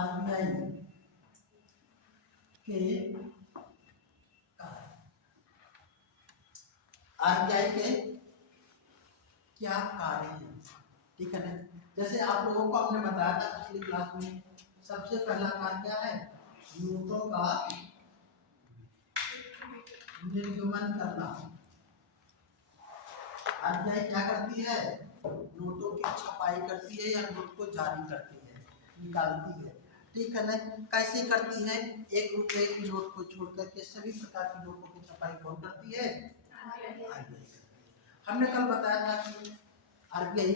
RBI के RBI के क्या कार्य हैं, ठीक है ना। जैसे आप लोगों को हमने बताया था पिछली क्लास में, सबसे पहला कार्य क्या है, नोटों का निर्गमन करना। आरबीआई क्या करती है, नोटों की छपाई करती है या नोट को जारी करती है, निकालती है, ठीक है ना। कैसे करती है, 1 रुपए की नोट को छोड़कर के सभी प्रकार की नोटों की छपाई कौन करती है, आरबीआई। हमने कल बताया था कि आरबीआई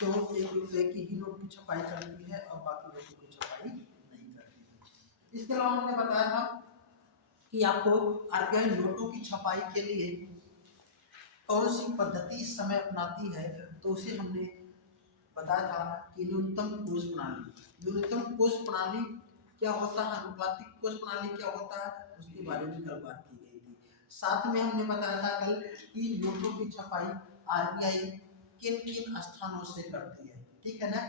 तो 1 रुपए की ही नोट की छपाई करती है और बाकी नोटों की छपाई नहीं करती है। इसके अलावा हमने बताया था कि आपको आरबीआई नोटों की छपाई के लिए कौन सी पद्धति इस समय अपनाती है, तो उसे हमने बताया था कि न्यूनतम कोष प्रणाली। न्यूनतम कोष प्रणाली क्या होता है, अनुपातिक कोष प्रणाली क्या होता है, उसके बारे में कल बात की गई थी। साथ में हमने बताया था कल कि नोटों की छपाई आरबीआई किन किन स्थानों से करती है, ठीक है ना।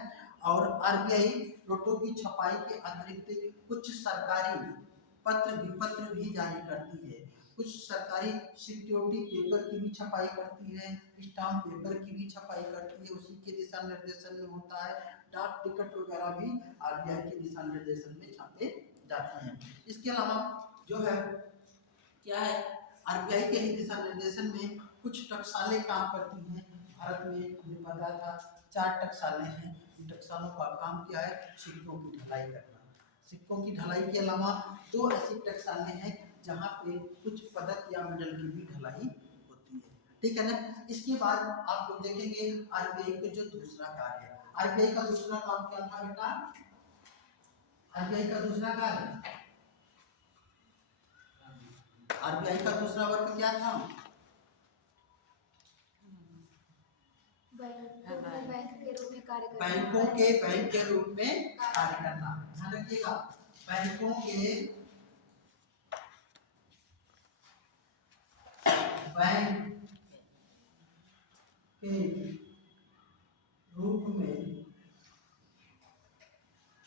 और आरबीआई नोटों की छपाई के अतिरिक्त कुछ सरकारी पत्र विपत्र भी जारी करती है, कुछ सरकारी सिक्योरिटी पेपर की भी छपाई करती है, स्टाम्प पेपर की भी छपाई करती है, उसी के दिशा निर्देशन में होता है। डाक टिकट वगैरह भी आरबीआई के दिशा निर्देशन में छापे जाते हैं। इसके अलावा जो है क्या है, आरबीआई के ही दिशा निर्देशन में कुछ टकसालें काम करती हैं। भारत में हमने बताया था 4 टकसालें हैं। इन टकसालों का काम क्या है, सिक्कों की ढलाई करना। सिक्कों की ढलाई के अलावा 2 ऐसी टकसालें हैं जहाँ पे कुछ पदक या मेडल की भी ढलाई होती है, ठीक है ना। इसके बाद आप लोग देखेंगे आरबीआई का जो दूसरा कार्य है, आरबीआई का दूसरा काम क्या था बेटा, आरबीआई का दूसरा कार्य, आरबीआई का दूसरा वर्ग क्या था, बैंकों के बैंक के रूप में कार्य करना। ध्यान रखिएगा, बैंकों के बैंक के रूप में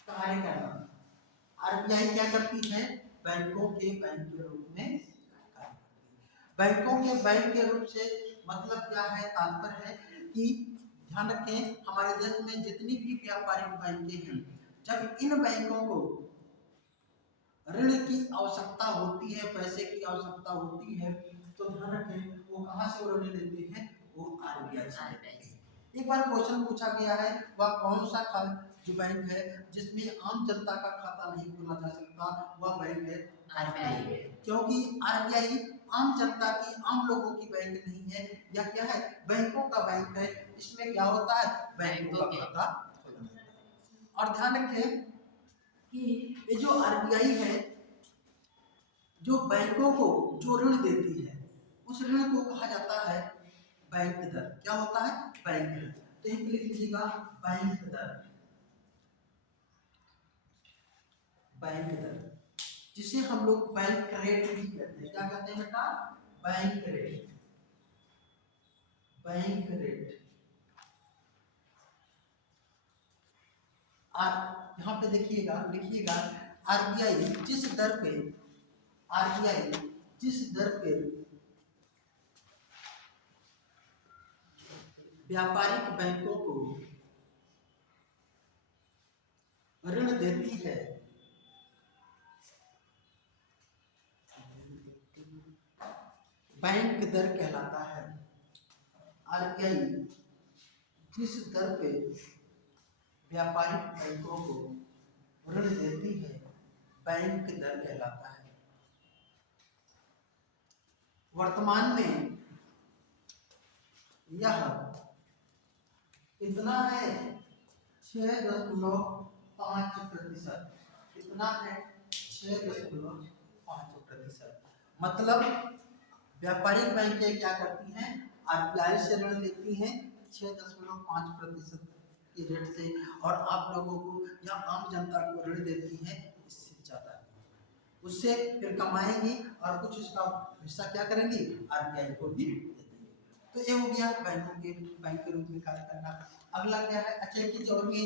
कार्य करना। आरबीआई क्या करती है, बैंकों के बैंक के रूप में कार्य करती है। बैंकों के बैंक के रूप से मतलब क्या है, तात्पर्य है कि ध्यान रखें हमारे देश में जितनी भी व्यापारिक बैंकें हैं, जब इन बैंकों को ऋण की आवश्यकता होती है, पैसे की आवश्यकता होती है, तो ध्यान रखें वो कहाँ से ऋण लेते हैं, वो आरबीआई से लेते हैं। एक बार क्वेश्चन पूछा गया है, वह कौन सा जो बैंक है जिसमें आम जनता का खाता नहीं खोला जा सकता, वह बैंक है आरबीआई। क्योंकि आरबीआई आम जनता की, आम लोगों की बैंक नहीं है, यह क्या है, बैंकों का बैंक है। इसमें क्या होता है, बैंकों का खाता खोला जाता है। और ध्यान रखें कि ये जो आरबीआई है, जो बैंकों को जो ऋण देती है, उस ऋण को कहा जाता है बैंक दर। क्या होता है, बैंक दर। तो एक लिख लीजिएगा, बैंक दर, बैंक दर, जिसे हम लोग बैंक रेट भी कहते हैं। क्या कहते हैं बेटा, बैंक रेट, बैंक रेट। आप यहाँ पे देखिएगा, लिखिएगा, आरबीआई जिस दर पे, आरबीआई जिस दर पे व्यापारिक बैंकों को ऋण देती है, बैंक दर कहलाता है। आरबीआई जिस दर पे व्यापारिक बैंकों को ऋण देती है, बैंक दर कहलाता है। वर्तमान में यह कितना है, 6.5%। कितना है, 6.5%। मतलब व्यापारिक बैंकें क्या करती हैं, आरबीआई से ऋण लेती हैं 6.5% की रेट से, और आप लोगों को या आम जनता को ऋण देती हैं इससे ज़्यादा। उससे फिर कमाएंगी और कुछ इसका हिस्सा क्या करेंगी, आरबीआई को भी दे देंगे। तो ये हो गया बैंकों के बैंक के रूप में कार्य करना। अगला क्या है, अच्छा एक चीज और भी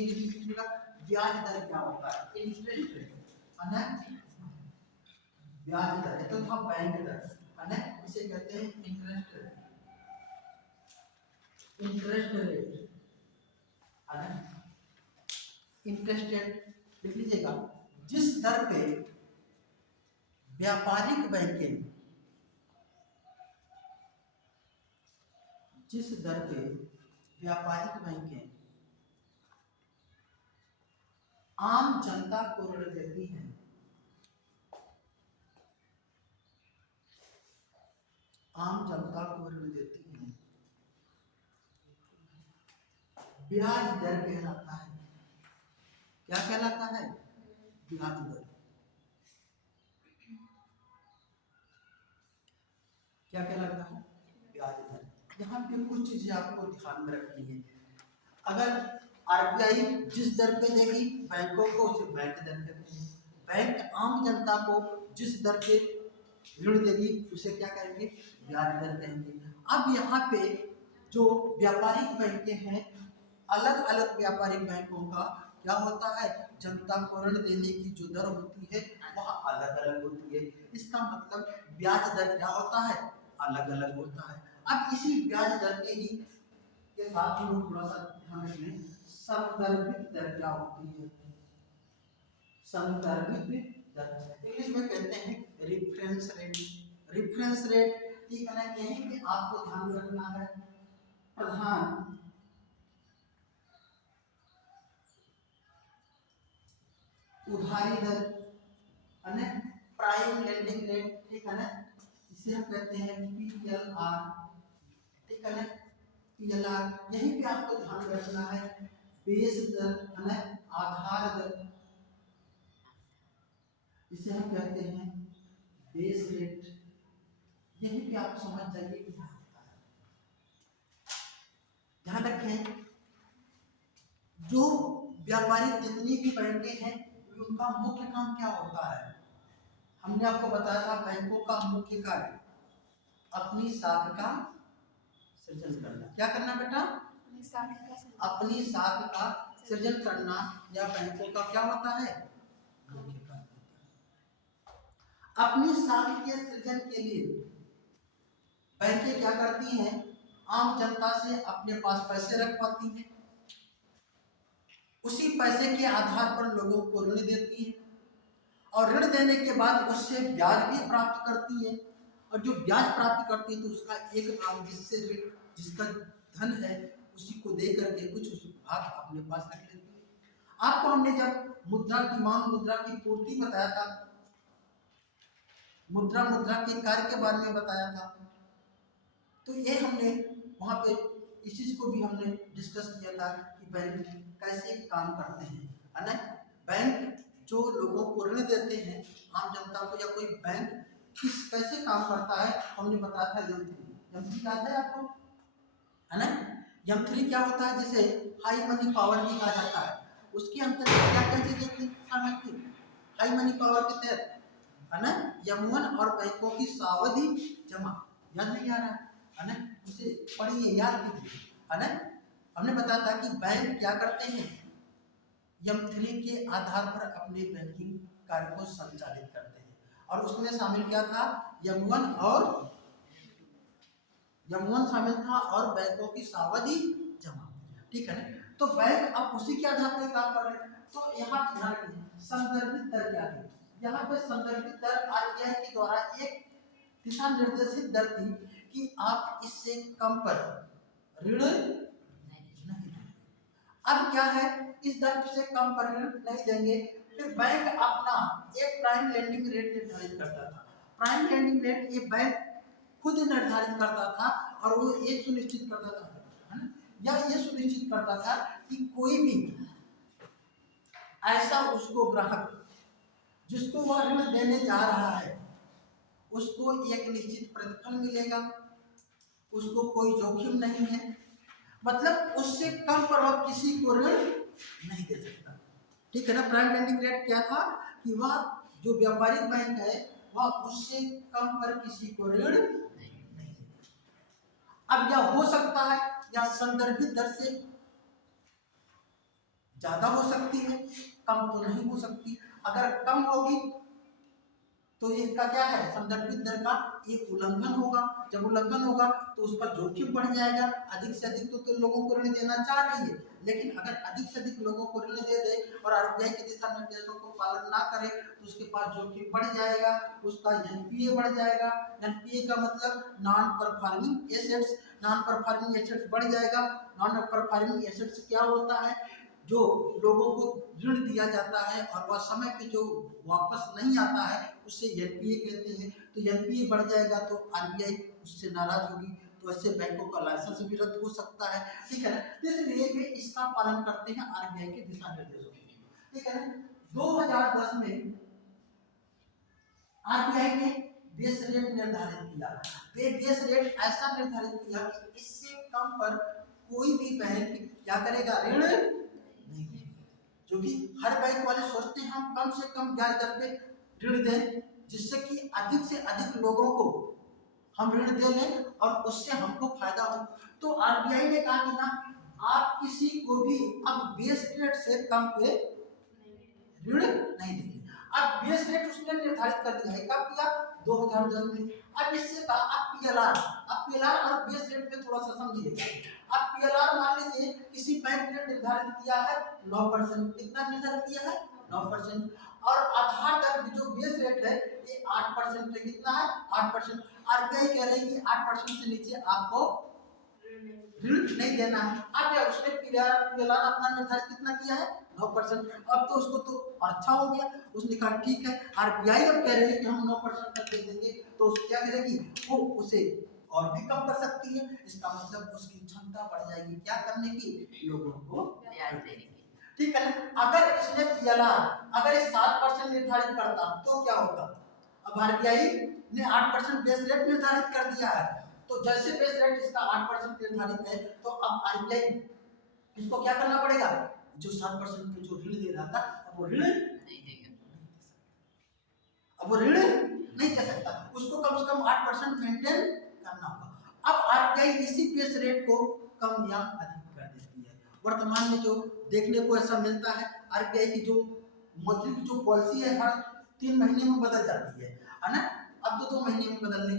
ब्याज दर क्या होता है, इंटरेस्ट रेट है ना, ब्याज दर है तो था बैंक दर है ना, इसे कहते हैं इंटरेस्ट रेट, इंटरेस्ट रेट है ना, इंटरेस्ट रेट लिख लीजिएगा। जिस दर पे व्यापारिक बैंकें, जिस दर पे व्यापारिक बैंकें आम जनता को ऋण देती हैं, आम जनता को ऋण देती हैं, ब्याज दर कहलाता है। क्या कहलाता है, ब्याज दर। क्या कहलाता है, ब्याज दर। यहाँ पे कुछ चीजें आपको ध्यान में रखनी है। अगर आरबीआई जिस दर पे देगी बैंकों को, उसे बैंक दर कहते हैं। बैंक आम जनता को जिस दर पे ऋण देगी उसे क्या कहेंगे, ब्याज दर कहेंगे। अब यहाँ पे जो व्यापारिक बैंकें हैं, अलग अलग व्यापारिक बैंकों का क्या होता है, जनता को ऋण देने की जो दर होती है वह अलग अलग होती है। इसका मतलब ब्याज दर क्या होता है, अलग अलग होता है। अब इसी ब्याज दर के ही के साथ हम लोग थोड़ा सा ध्यान रखें, संदर्भित दर क्या होती है, संदर्भित दर इंग्लिश में कहते हैं रेफरेंस रेट। रेफरेंस रेट ठीक है ना, यहीं पे आपको ध्यान रखना है। प्रधान उधारी दर है ना, प्राइम लेंडिंग रेट ठीक है ना, इसे हम कहते हैं PLR ठीक है ना, PLR। यहीं पे आपको ध्यान रखना है। बेस दर है ना, आधार दर, इसे हम कहते हैं बेस रेट। यहीं पे आप समझ जाइए क्या होता है। ध्यान रखें, जो व्यापारिक जितनी भी बैंकें हैं उनका मुख्य काम क्या होता है, हमने आपको बताया था बैंकों का मुख्य कार्य अपनी साख का सृजन करना। क्या करना बेटा, अपनी साख का सृजन करना, या बैंकों का क्या होता है, मुख्य कार्य। अपनी साख के सृजन के लिए बैंकें क्या करती हैं, आम जनता से अपने पास पैसे रखवाती हैं, उसी पैसे के आधार पर लोगों को ऋण देती है, और ऋण देने के बाद उससे ब्याज भी प्राप्त करती है, और जो ब्याज प्राप्त करती है तो उसका एक भाग जिससे ऋण, जिसका धन है उसी को दे करके कुछ उस भाग अपने पास रख लेती है। आपको हमने जब मुद्रा की मांग, मुद्रा की पूर्ति बताया था, मुद्रा के कार्य के बारे में बताया था, तो ये हमने वहाँ पे इस चीज को भी हमने डिस्कस किया था कि बैंक कैसे काम करते हैं है ना। बैंक जो लोगों को ऋण देते हैं आम जनता को, या कोई बैंक कैसे काम करता है, हमने बताया था यम3 याद है आपको है ना। यम3 क्या होता है, जिसे हाई मनी पावर भी कहा जाता है। उसके अंतर्गत क्या क्या चीजें थी, हाई मनी पावर के तहत है ना, यम1 और बैंकों की सावधि जमा, याद नहीं आ रहा है ना, उसे पढ़िए, याद कीजिए है ना। हमने बताया था कि बैंक क्या करते हैं, यम3 के आधार पर अपने बैंकिंग कार्य को संचालित करते हैं, और उसमें शामिल क्या था, यम1 शामिल था, और बैंकों की सावधि जमा ठीक है ना। तो बैंक अब उसी के आधार पर काम कर रहे हैं। तो यहाँ ध्यान रखिए संदर्भित दर क्या है, यहाँ पे संदर्भित दर आरबीआई के द्वारा एक दिशा निर्देशित दर थी कि आप इससे कम पर ऋण नहीं देंगे। अब क्या है, इस दर से कम पर ऋण नहीं देंगे, फिर बैंक अपना एक प्राइम लेंडिंग रेट निर्धारित करता था। प्राइम लेंडिंग रेट ये बैंक खुद निर्धारित करता था, और वो ये सुनिश्चित करता था है ना, या ये सुनिश्चित करता था कि कोई भी ऐसा उसको ग्राहक जिसको वह ऋण देने जा रहा है उसको एक निश्चित प्रतिफल मिलेगा, उसको कोई जोखिम नहीं है, मतलब उससे कम पर वह किसी को ऋण नहीं दे सकता ठीक है ना। प्राइम लेंडिंग रेट क्या था कि वह जो व्यापारिक बैंक है वह उससे कम पर किसी को ऋण नहीं देता। अब यह हो सकता है या संदर्भित दर से ज्यादा हो सकती है, कम तो नहीं हो सकती। अगर कम होगी तो इसका क्या है, संदर्भित दर का एक उल्लंघन होगा। जब उल्लंघन होगा तो उस पर जोखिम बढ़ जाएगा। अधिक से अधिक तो लोगों को ऋण देना चाह रही है, लेकिन अगर अधिक से अधिक लोगों को ऋण दे दे और आरबीआई के दिशा निर्देशों को पालन ना करे तो उसके पास जोखिम बढ़ जाएगा, उसका एनपीए बढ़ जाएगा। एनपीए का मतलब non performing assets, non performing assets बढ़ जाएगा। नॉन परफॉर्मिंग एसेट्स क्या होता है, जो लोगों को ऋण दिया जाता है और वह समय पे जो वापस नहीं आता है उससे एनपीए कहते हैं। तो एनपीए बढ़ जाएगा तो आरबीआई उससे नाराज होगी, तो ऐसे बैंकों का लाइसेंस भी रद्द हो सकता है। ठीक है ना, इसलिए वे इसका पालन करते हैं आरबीआई के दिशा निर्देशों। ठीक है ना, 2010 में आरबीआई ने बेस रेट निर्धारित किया। वे बेस रेट ऐसा निर्धारित किया कि इससे कम पर कोई भी बैंक क्या करेगा, ऋण नहीं देगा। क्योंकि हर बैंक वाले सोचते हैं हम कम से कम ब्याज दर पे ऋण दें, जिससे कि अधिक से अधिक लोगों को हम ऋण दे लें और उससे हमको फायदा हो। तो आरबीआई ने कहा कि ना, आप किसी को भी अब बेस रेट से कम पे ऋण नहीं देंगे। अब बेस रेट उसने निर्धारित कर दिया है, कब किया, 2010 में। अब इससे कहा अब पीएलआर और बेस रेट में थोड़ा सा समझिएगा। अब पीएलआर मान लीजिए किसी बैंक ने निर्धारित किया है 9%, कितना निर्धारित किया है, 9%। और आधार दर जो बेस रेट है ये 8% है, कितना है, 8%। आरबीआई कह रही है कि 8% से नीचे आपको ऋण नहीं देना है। अब उसने पीएलआर अपना निर्धारित कितना किया है, 9%। अब तो उसको तो अच्छा हो गया, उसने कहा ठीक है। आरबीआई अब कह रही है कि हम 9% तक दे देंगे, तो क्या करेगी वो, उसे और भी कम कर सकती है। इसका मतलब उसकी क्षमता बढ़ जाएगी क्या करने की, लोगों को ब्याज देने की। ठीक है ना, अगर इसने पीएलआर अगर 7% निर्धारित करता तो क्या होता। अब आरबीआई ने 8% बेस रेट निर्धारित कर दिया है, तो जैसे बेस रेट इसका 8% निर्धारित है तो अब आरबीआई इसको क्या करना पड़ेगा, जो 7% पे जो ऋण दे रहा था अब वो ऋण नहीं देगा, अब वो ऋण नहीं दे सकता, उसको कम से कम 8% मेंटेन करना होगा। अब आरबीआई इसी बेस रेट को कम या अधिक कर देती है। वर्तमान में जो देखने को ऐसा मिलता है, आरबीआई की जो मौद्रिक जो पॉलिसी है हर 3 महीने में बदल जाती है ना। अब तो 2 महीने में बदलने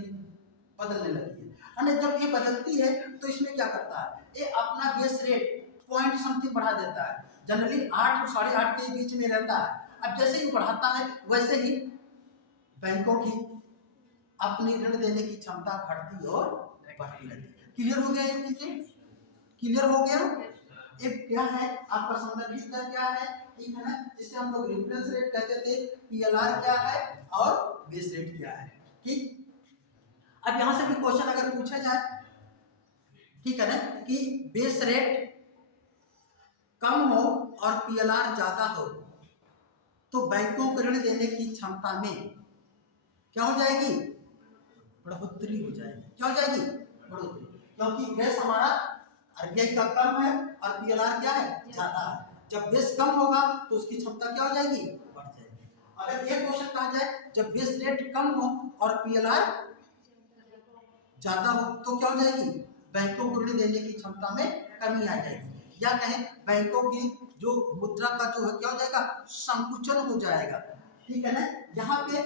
लगी है ना। जब ये बदलती है तो इसमें क्या करता है, ये अपना बेस रेट पॉइंट समथिंग बढ़ा देता है। जनरली 8 और 8.5 के बीच में रहता है। अब जैसे ही बढ़ाता है वैसे ही बैंकों की अपनी ऋण देने की क्षमता घटती और बढ़ती रहती है। क्लियर हो गया ये चीजें, क्लियर हो गया। एक क्या है आपका संदर्भित दर क्या है, ठीक है ना, जिसे हम लोग रेफरेंस रेट कहते थे, पीएलआर क्या है और बेस रेट क्या है। ठीक, अब यहां से भी क्वेश्चन अगर पूछा जाए, ठीक है ना, कि बेस रेट कम हो और पीएलआर ज्यादा हो तो बैंकों को ऋण देने की क्षमता में क्या हो जाएगी, बढ़ोतरी हो जाएगी। क्या हो जाएगी, बढ़ोतरी, क्योंकि बेस हमारा आरबीआई का कम है और पीएलआर क्या है, ज्यादा है। जब बेस कम होगा तो उसकी क्षमता क्या हो जाएगी, बढ़ जाएगी। अगर ये क्वेश्चन कहा जाए जब बेस रेट कम हो और पीएलआर ज्यादा हो तो क्या हो जाएगी, बैंकों को ऋण देने की क्षमता में कमी आ जाएगी, या कहें बैंकों की जो मुद्रा का जो है क्या हो जाएगा, संकुचन हो जाएगा। ठीक है ना, यहाँ पे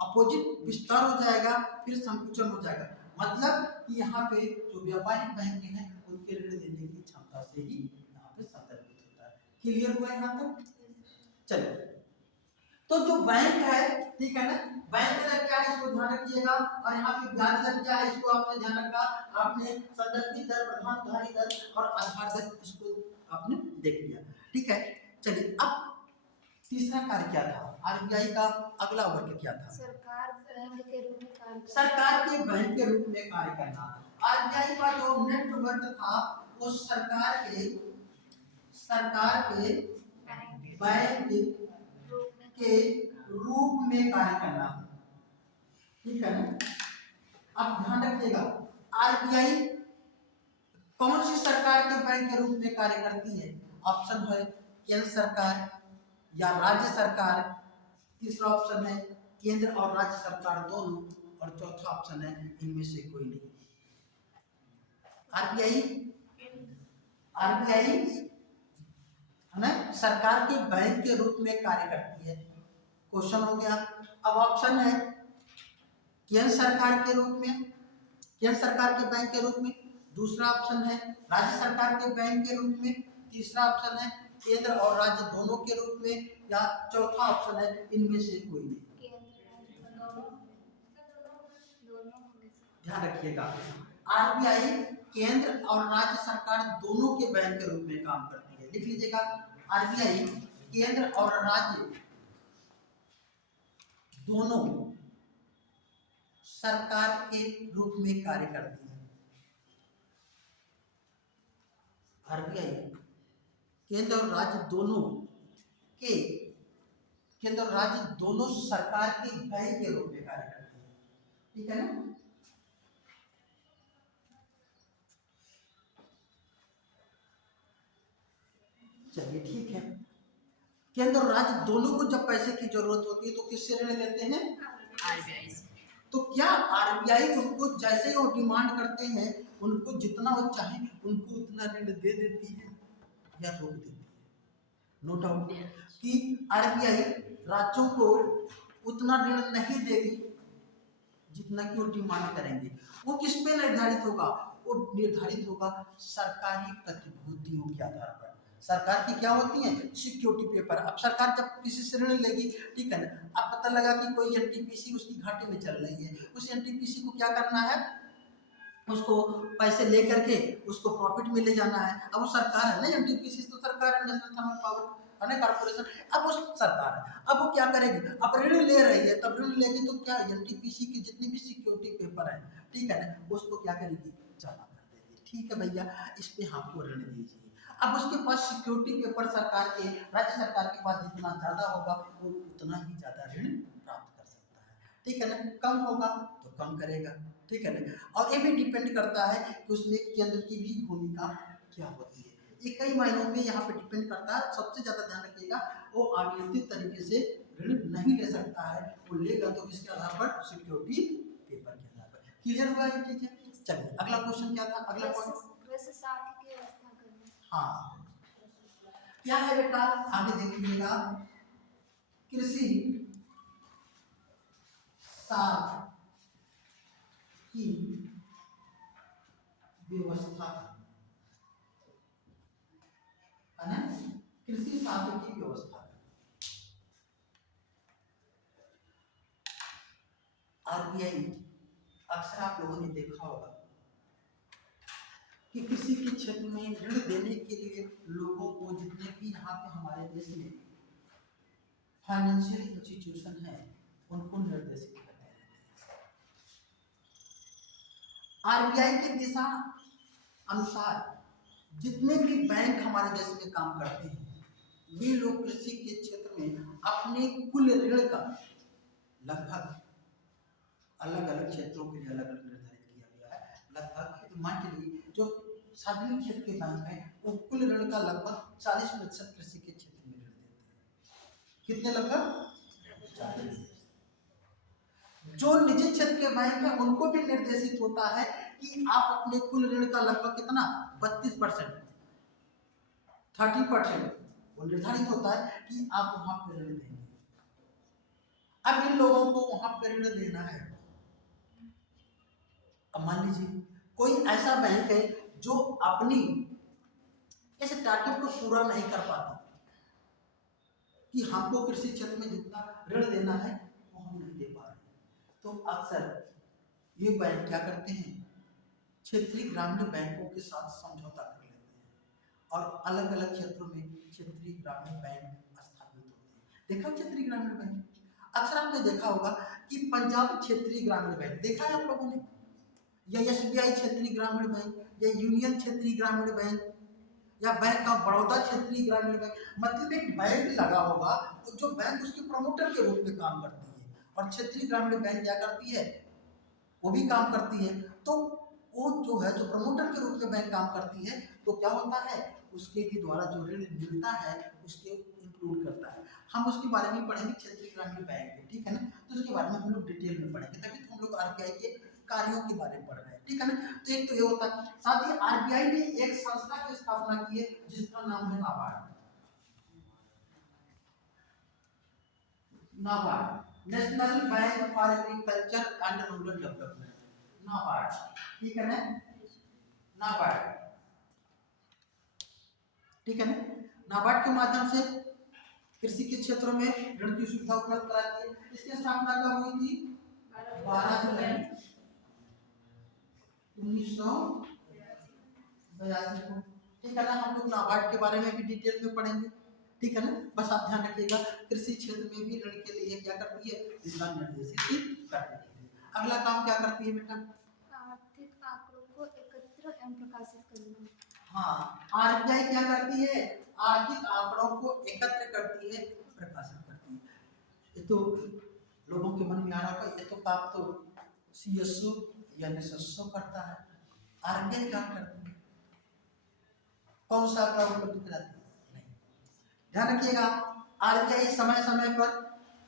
अपोजिट विस्तार हो जाएगा फिर संकुचन हो जाएगा। मतलब कि यहाँ पे जो व्यापारिक बैंक हैं उनके ऋण देने की क्षमता से ही यहाँ पे संदर्भित होता है। क्लियर हुआ यहाँ तक, चलिए। तो जो बैंक है, ठीक है ना, बैंक दर क्या है इसको ध्यान रखिएगा, और यहाँ पे ब्याज दर क्या है इसको आपने ध्यान रखा। आपने संदर्भित दर, प्रधानधारी दर और आधार दर इसको आपने देख लिया। ठीक है, चलिए अब तीसरा कार्य क्या था, आरबीआई का अगला वर्ग क्या था, सरकार बैंक के रूप में कार्य करना। सरकार के बैंक के रूप में कार्य करना। आरबीआई का जो नेटवर्क था वो सरकार के बैंक के रूप में कार्य करना। ठीक है ना, अब ध्यान रखिएगा आरबीआई कौन सी सरकार के बैंक के रूप में कार्य करती है। ऑप्शन है केंद्र सरकार या राज्य सरकार, तीसरा ऑप्शन है केंद्र और राज्य सरकार दोनों, और चौथा ऑप्शन है इनमें से कोई नहीं। आरबीआई है ना, सरकार के बैंक के रूप में कार्य करती है। क्वेश्चन हो गया। अब ऑप्शन है केंद्र सरकार के रूप में, केंद्र सरकार के बैंक के रूप में, दूसरा ऑप्शन है राज्य सरकार के बैंक के रूप में, तीसरा ऑप्शन है केंद्र और राज्य दोनों के रूप में, या चौथा ऑप्शन है इनमें से कोई नहीं। ध्यान रखिएगा, आरबीआई केंद्र और राज्य सरकार दोनों के बैंक के रूप में काम करती है। लिख लीजिएगा, आरबीआई केंद्र और राज्य दोनों सरकार के रूप में कार्य करती है। आरबीआई केंद्र और राज्य दोनों के, केंद्र और राज्य दोनों सरकार के बैंक के रूप में कार्य करती है। ठीक है ना। चलिए ठीक है, केंद्र और राज्य दोनों को जब पैसे की जरूरत होती है तो किससे ऋण लेते हैं? आरबीआई से। तो क्या आरबीआई उनको जैसे वो डिमांड करते हैं उनको जितना वो चाहे उनको उतना ऋण दे देती है या रोक देती है? नो डाउट कि आरबीआई राज्यों को उतना ऋण नहीं देगी जितना कि वो डिमांड करेंगे। वो किस पे निर्धारित होगा? वो निर्धारित होगा सरकारी प्रतिभूतियों के आधार पर। सरकार की क्या होती है? Security paper. अब सरकार जब किसी से ऋण लेगी, ठीक है ना, अब पता लगा कि कोई एनटीपीसी उसकी घाटे में चल रही है, उस एनटीपीसी को क्या करना है? उसको पैसे लेकर के उसको प्रॉफिट में ले जाना है। अब वो सरकार है ना, एनटीपीसी तो सरकार है, नेशनल थर्मल पावर है ना कॉर्पोरेशन, अब वो सरकार है। अब वो क्या करेगी? अब ऋण ले रही है, तब ऋण लेगी तो क्या एनटीपीसी के जितने भी सिक्योरिटी पेपर है, ठीक है ना, उसको क्या करेगी? जमा कर देगी। ठीक है भैया, इस पे हमको ऋण दीजिए। अब उसके पास सिक्योरिटी पेपर सरकार के, राज्य सरकार के पास जितना ज्यादा होगा वो उतना ही ज्यादा ऋण प्राप्त कर सकता है। ठीक है ना, कम होगा तो कम करेगा। ठीक है ना, और ये भी डिपेंड करता है कि उसमें केंद्र की भी भूमिका क्या होती है। ये कई मायनों में यहाँ पे डिपेंड करता है। सबसे ज्यादा ध्यान रखिएगा, वो अनियंत्रित तरीके से ऋण नहीं ले सकता है, वो लेगा तो किसके आधार पर? सिक्योरिटी पेपर के आधार पर। क्लियर हुआ है? ठीक है, चलिए अगला क्वेश्चन क्या था? अगला क्वेश्चन हाँ क्या है बेटा? आगे देखिएगा, कृषि साख की व्यवस्था है ना, कृषि साख की व्यवस्था। आरबीआई अक्सर आप लोगों ने देखा होगा कि किसी के क्षेत्र में ऋण देने के लिए लोगों को, जितने भी यहाँ पे हमारे देश में फाइनेंशियल इंस्टीट्यूशन है, उनको निर्देशित करते हैं। आरबीआई के दिशा अनुसार जितने भी बैंक हमारे देश में काम करते हैं, वे लोग कृषि के क्षेत्र में अपने कुल ऋण का लगभग अलग अलग क्षेत्रों के लिए अलग अलग निर्धारित किया गया है। लगभग मान के लिए जो सार्वजनिक क्षेत्र के बैंक हैं वो कुल ऋण का लगभग 40% कृषि के क्षेत्र में ऋण देते हैं। कितने? लगभग 40। जो निजी क्षेत्र के बैंक हैं उनको भी निर्देशित होता है कि आप अपने कुल ऋण का लगभग कितना? 32%, 30% वो निर्धारित होता है कि आप वहां पर ऋण देंगे। अब इन लोगों को वहां पर ऋण देना है। अब मान लीजिए कोई ऐसा बैंक है जो अपनी इस टारगेट को पूरा नहीं कर पाता कि हमको कृषि क्षेत्र में जितना ऋण देना है वो हम नहीं दे पा रहे, तो अक्सर ये बैंक क्या करते हैं? क्षेत्रीय ग्रामीण बैंकों के साथ समझौता कर लेते हैं और अलग अलग क्षेत्रों में क्षेत्रीय ग्रामीण बैंक स्थापित होते हैं। देखा क्षेत्रीय ग्रामीण बैंक? अक्सर आपने देखा होगा कि पंजाब क्षेत्रीय ग्रामीण बैंक देखा है आप लोगों ने, या एसबीआई क्षेत्रीय ग्रामीण बैंक, या यूनियन क्षेत्रीय ग्रामीण बैंक, या बैंक ऑफ बड़ौदा क्षेत्रीय ग्रामीण बैंक। मतलब एक बैंक लगा होगा तो जो बैंक उसके प्रमोटर के रूप में काम करती है, और क्षेत्रीय ग्रामीण बैंक क्या करती है? वो भी काम करती है। तो वो जो है, जो प्रमोटर के रूप में बैंक काम करती है, तो क्या होता है? उसके भी द्वारा जो ऋण मिलता है उसके इंक्लूड करता है। हम उसके बारे में पढ़ेंगे क्षेत्रीय ग्रामीण बैंक, ठीक है ना, तो उसके बारे में हम लोग डिटेल में पढ़ेंगे, तभी तो हम लोग आरबीआई के कार्यों के बारे में पढ़ रहे हैं। ठीक है ना, तो एक तो ये होता है। साथ ही आरबीआई ने एक संस्था की स्थापना की है जिसका नाम है NABARD. NABARD, national bank for agriculture and rural development, NABARD, ठीक है ना, नाबार्ड, ठीक है ना। नाबार्ड के माध्यम से कृषि के क्षेत्रों में ऋण की सुविधा उपलब्ध कराती है। इसकी स्थापना कब हुई थी? 12 जुलाई 1982 को, ठीक है ना। हम लोग नाबार्ड के बारे में भी डिटेल में पढ़ेंगे, ठीक है ना। बस आप ध्यान रखिएगा, कृषि क्षेत्र में भी ऋण के लिए क्या करती है? दिशा निर्देशित करती है। अगला काम क्या करती है बेटा? आर्थिक आंकड़ों को एकत्र एवं प्रकाशित करना। हाँ, आरबीआई क्या करती है? आर्थिक आंकड़ों को एकत्र करती है, प्रकाशित करती है। ये तो लोगों के मन में आ रहा है, ये तो काम तो सीएसओ या एसएसओ करता है, आरबीआई क्या करती है? कौन सा आंकड़ा उपलब्ध कराती है? नहीं। ध्यान रखिएगा, आरबीआई समय समय पर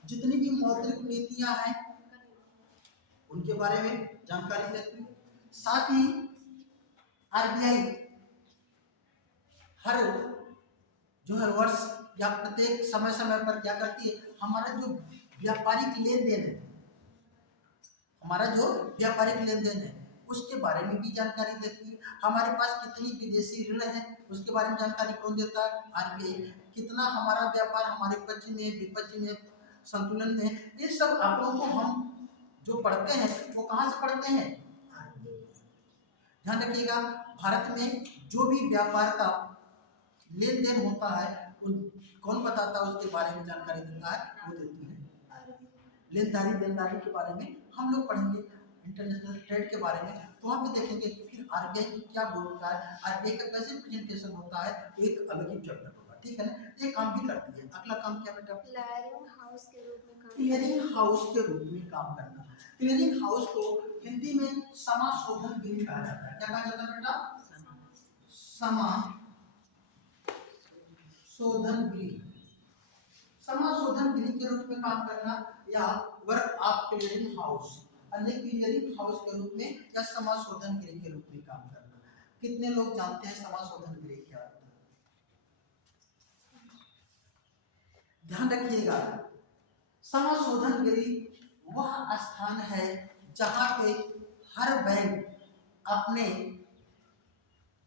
जितनी भी मौद्रिक नीतियां हैं उनके बारे में जानकारी देती है। साथ ही आरबीआई हर जो है वर्ष या प्रत्येक समय समय पर क्या करती है? हमारा जो व्यापारिक लेन देन है, हमारा जो व्यापारिक लेन देन है उसके बारे में भी जानकारी देती है। हमारे पास कितनी विदेशी ऋण है उसके बारे में जानकारी कौन देता है? आरबीआई। कितना हमारा व्यापार हमारे पक्ष में, विपक्ष में, संतुलन में, इन सब आंकड़ों को हम जो पढ़ते हैं वो कहाँ से पढ़ते हैं? ध्यान रखिएगा, भारत में जो भी व्यापार का लेन देन होता है उन कौन बताता है? उसके बारे में जानकारी देता है, वो देती है लेनदारी देनदारी के बारे में हम लोग पढ़ेंगे, इंटरनेशनल ट्रेड के बारे में, तो वहाँ पे देखेंगे कि फिर आरबीआई की क्या भूमिका है, आरबीआई का कैसे प्रेजेंटेशन होता है, एक अलग ही चैप्टर होगा, ठीक है ना। ये काम भी करती है। अगला काम क्या बेटा? क्लियरिंग हाउस के रूप में काम। क्लियरिंग हाउस के रूप में काम करना। क्लियरिंग हाउस को हिंदी में समाशोधन गृह कहा जाता है। क्या कहा जाता है बेटा? समाशोधन गृह, समाशोधन गृह के रूप में काम करना, या वर्क ऑफ क्लियरिंग हाउस, अन्य क्लियरिंग हाउस के रूप में या समाशोधन गृह के रूप में काम करना। कितने लोग जानते हैं समाशोधन गृह क्या होता है? ध्यान रखिएगा, समाशोधन गृह वह स्थान है जहां पे हर बैंक अपने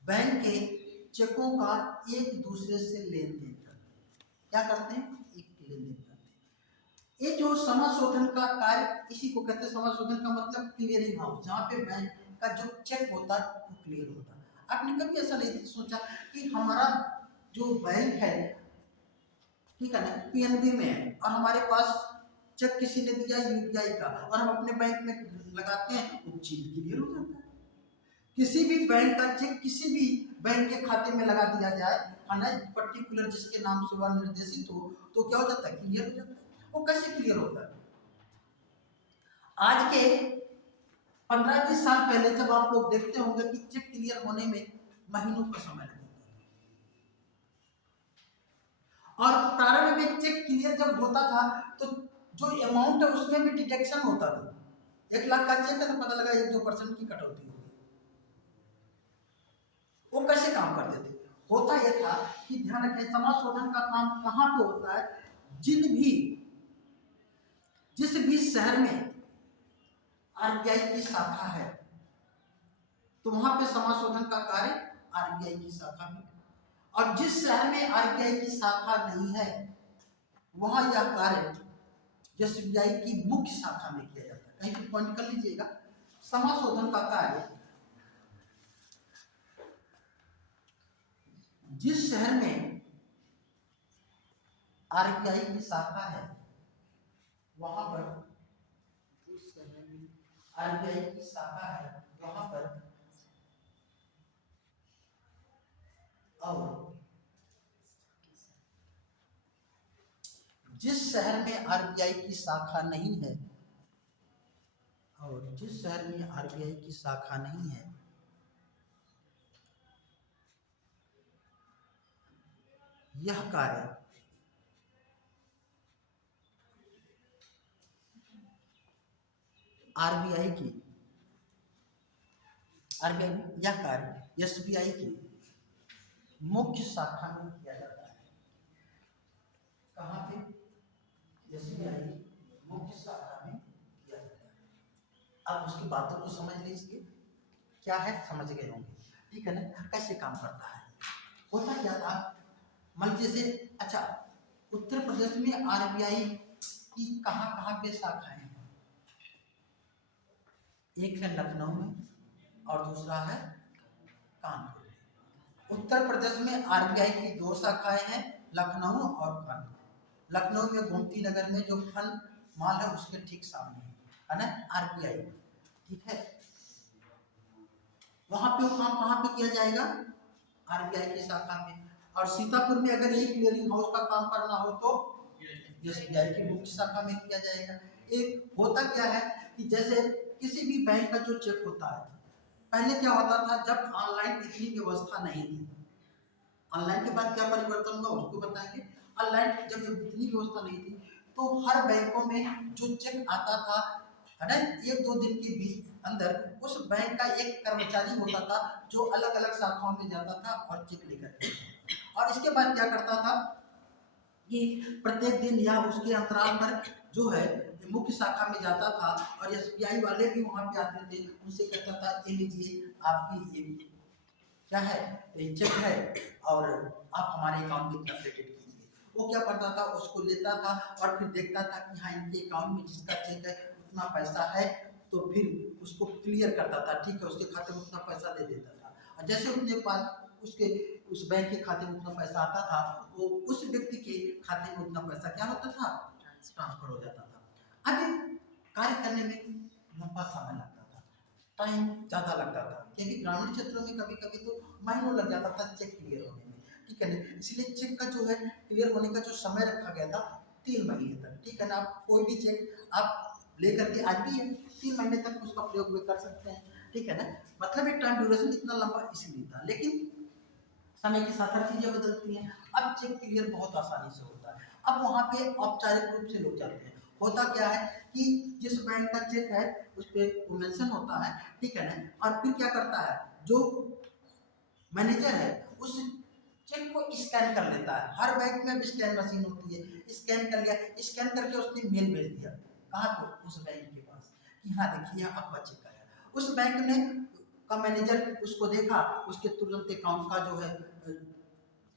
बैंक के चेकों का एक दूसरे से लेन देन करते हैं। क्या करते हैं? एक लेन देन करते हैं। ये जो समाशोधन का कार्य, इसी को कहते हैं समाशोधन का मतलब क्लियरिंग हाउस, जहाँ पे बैंक का जो चेक होता है वो क्लियर होता है। आपने कभी ऐसा नहीं सोचा कि हमारा जो बैंक है, ठीक है ना, पीएनबी में है और हमारे पास चेक किसी ने दिया यूपीआई का और हम अपने बैंक में लगाते हैं, वो चीज क्लियर हो जाता है। किसी भी बैंक का चेक किसी भी बैंक के खाते में लगा दिया जाए, है ना, पर्टिकुलर जिसके नाम से वह निर्देशित हो, तो क्या हो जाता है? क्लियर हो जाता है। वो कैसे क्लियर होता है? आज के 15-20 साल पहले जब आप लोग देखते होंगे कि चेक क्लियर होने में महीनों का समय लगता है, और प्रारंभ में चेक क्लियर जब होता था तो जो अमाउंट है उसमें भी डिडक्शन होता था। 1 लाख का चेक है तो पता लगा 1-2% की कटौती होगी। वो कैसे काम करते थे? होता यह था कि ध्यान रखें, समाशोधन का काम कहाँ पे होता है? जिस भी शहर में आरबीआई की शाखा है तो वहां पे समाशोधन का कार्य आरबीआई की शाखा में, और जिस शहर में आरबीआई की शाखा नहीं है वहां यह कार्य एसबीआई की मुख्य शाखा में किया जाता है। कहीं पॉइंट कर लीजिएगा, समाशोधन का कार्य जिस शहर में आरबीआई की शाखा है वहां पर, जिस शहर में आरबीआई की शाखा है वहां पर, और जिस शहर में आरबीआई की शाखा नहीं है, और जिस शहर में आरबीआई की शाखा नहीं है यह कार्य आरबीआई की यह कार्य एसबीआई की मुख्य शाखा में किया जाता है। कहाँ पे? एसबीआई आप उसकी बातों को समझ लीजिए, क्या है समझ गए होंगे, ठीक है ना। कैसे काम करता है, होता क्या था, मान लीजिए जैसे, अच्छा, उत्तर प्रदेश में आरबीआई की कहाँ कहाँ पे शाखाएं हैं? एक है लखनऊ में और दूसरा है कानपुर में। उत्तर प्रदेश में आरबीआई की 2 शाखाएं हैं, लखनऊ और कानपुर। लखनऊ में गोमती नगर में जो फन मॉल है उसके ठीक सामने है ना आरबीआई, ठीक है। वहां पे काम कहाँ पे किया जाएगा? आरबीआई की शाखा में। और सीतापुर में अगर ये क्लियरिंग हाउस का काम करना हो तो एसबीआई की मुख्य शाखा में किया जाएगा। एक होता क्या है कि जैसे किसी भी बैंक का जो चेक होता है, पहले क्या होता था, जब ऑनलाइन इतनी व्यवस्था नहीं थी, ऑनलाइन के बाद क्या परिवर्तन हुआ उसको बताएंगे। ऑनलाइन जब इतनी व्यवस्था नहीं थी तो हर बैंकों में जो चेक आता था, है ना, 1-2 दिन के बीच अंदर उस बैंक का एक कर्मचारी होता था जो अलग अलग शाखाओं में जाता था और चेक लेकर के आता था। और इसके बाद क्या करता था कि प्रत्येक दिन या उसके अंतराल पर जो है मुख्य शाखा में जाता था और एसबीआई वाले भी वहां पे आते थे, उनसे कहता था ये लीजिए आपकी ये क्या है, ये चेक है और आप हमारे अकाउंट में इतना क्रेडिट कीजिए। वो क्या करता था, उसको लेता था और फिर देखता था कि हाँ इनके अकाउंट में जिसका चेक है उतना पैसा है, तो फिर उसको क्लियर करता था, ठीक है, उसके खाते में उतना पैसा दे देता था। और जैसे उसके पास उसके उस बैंक के खाते में उतना पैसा आता था, वो उस व्यक्ति के खाते में उतना पैसा क्या होता था, ट्रांसफर हो जाता था। अब कार्य करने में लंबा समय लगता था, टाइम ज़्यादा लगता था, क्योंकि ग्रामीण क्षेत्रों में कभी कभी तो महीनों लग जाता था चेक क्लियर होने में, ठीक है ना। इसलिए चेक का जो है क्लियर होने का जो समय रखा गया था 3 महीने तक, ठीक है ना। आप कोई भी चेक आप लेकर के आज भी है 3 महीने तक उसका प्रयोग भी कर सकते हैं, ठीक है ना। मतलब एक टाइम ड्यूरेशन इतना लंबा इसलिए था, लेकिन समय के साथ हर चीजें बदलती हैं। अब चेक क्लियर बहुत आसानी से होता है। अब वहाँ पे औपचारिक रूप से लोग जाते हैं। होता क्या है कि जिस बैंक का चेक है उस पर मेंशन होता है, ठीक है ना। और फिर क्या करता है, जो मैनेजर है उस चेक को स्कैन कर लेता है। हर बैंक में भी स्कैन मशीन होती है, स्कैन कर लिया, स्कैन करके उसने मेल भेज दिया कहाँ पे, उस बैंक के पास, कि हाँ देखिए आपका चेक आया। उस बैंक ने का मैनेजर उसको देखा, उसके तुरंत अकाउंट का जो है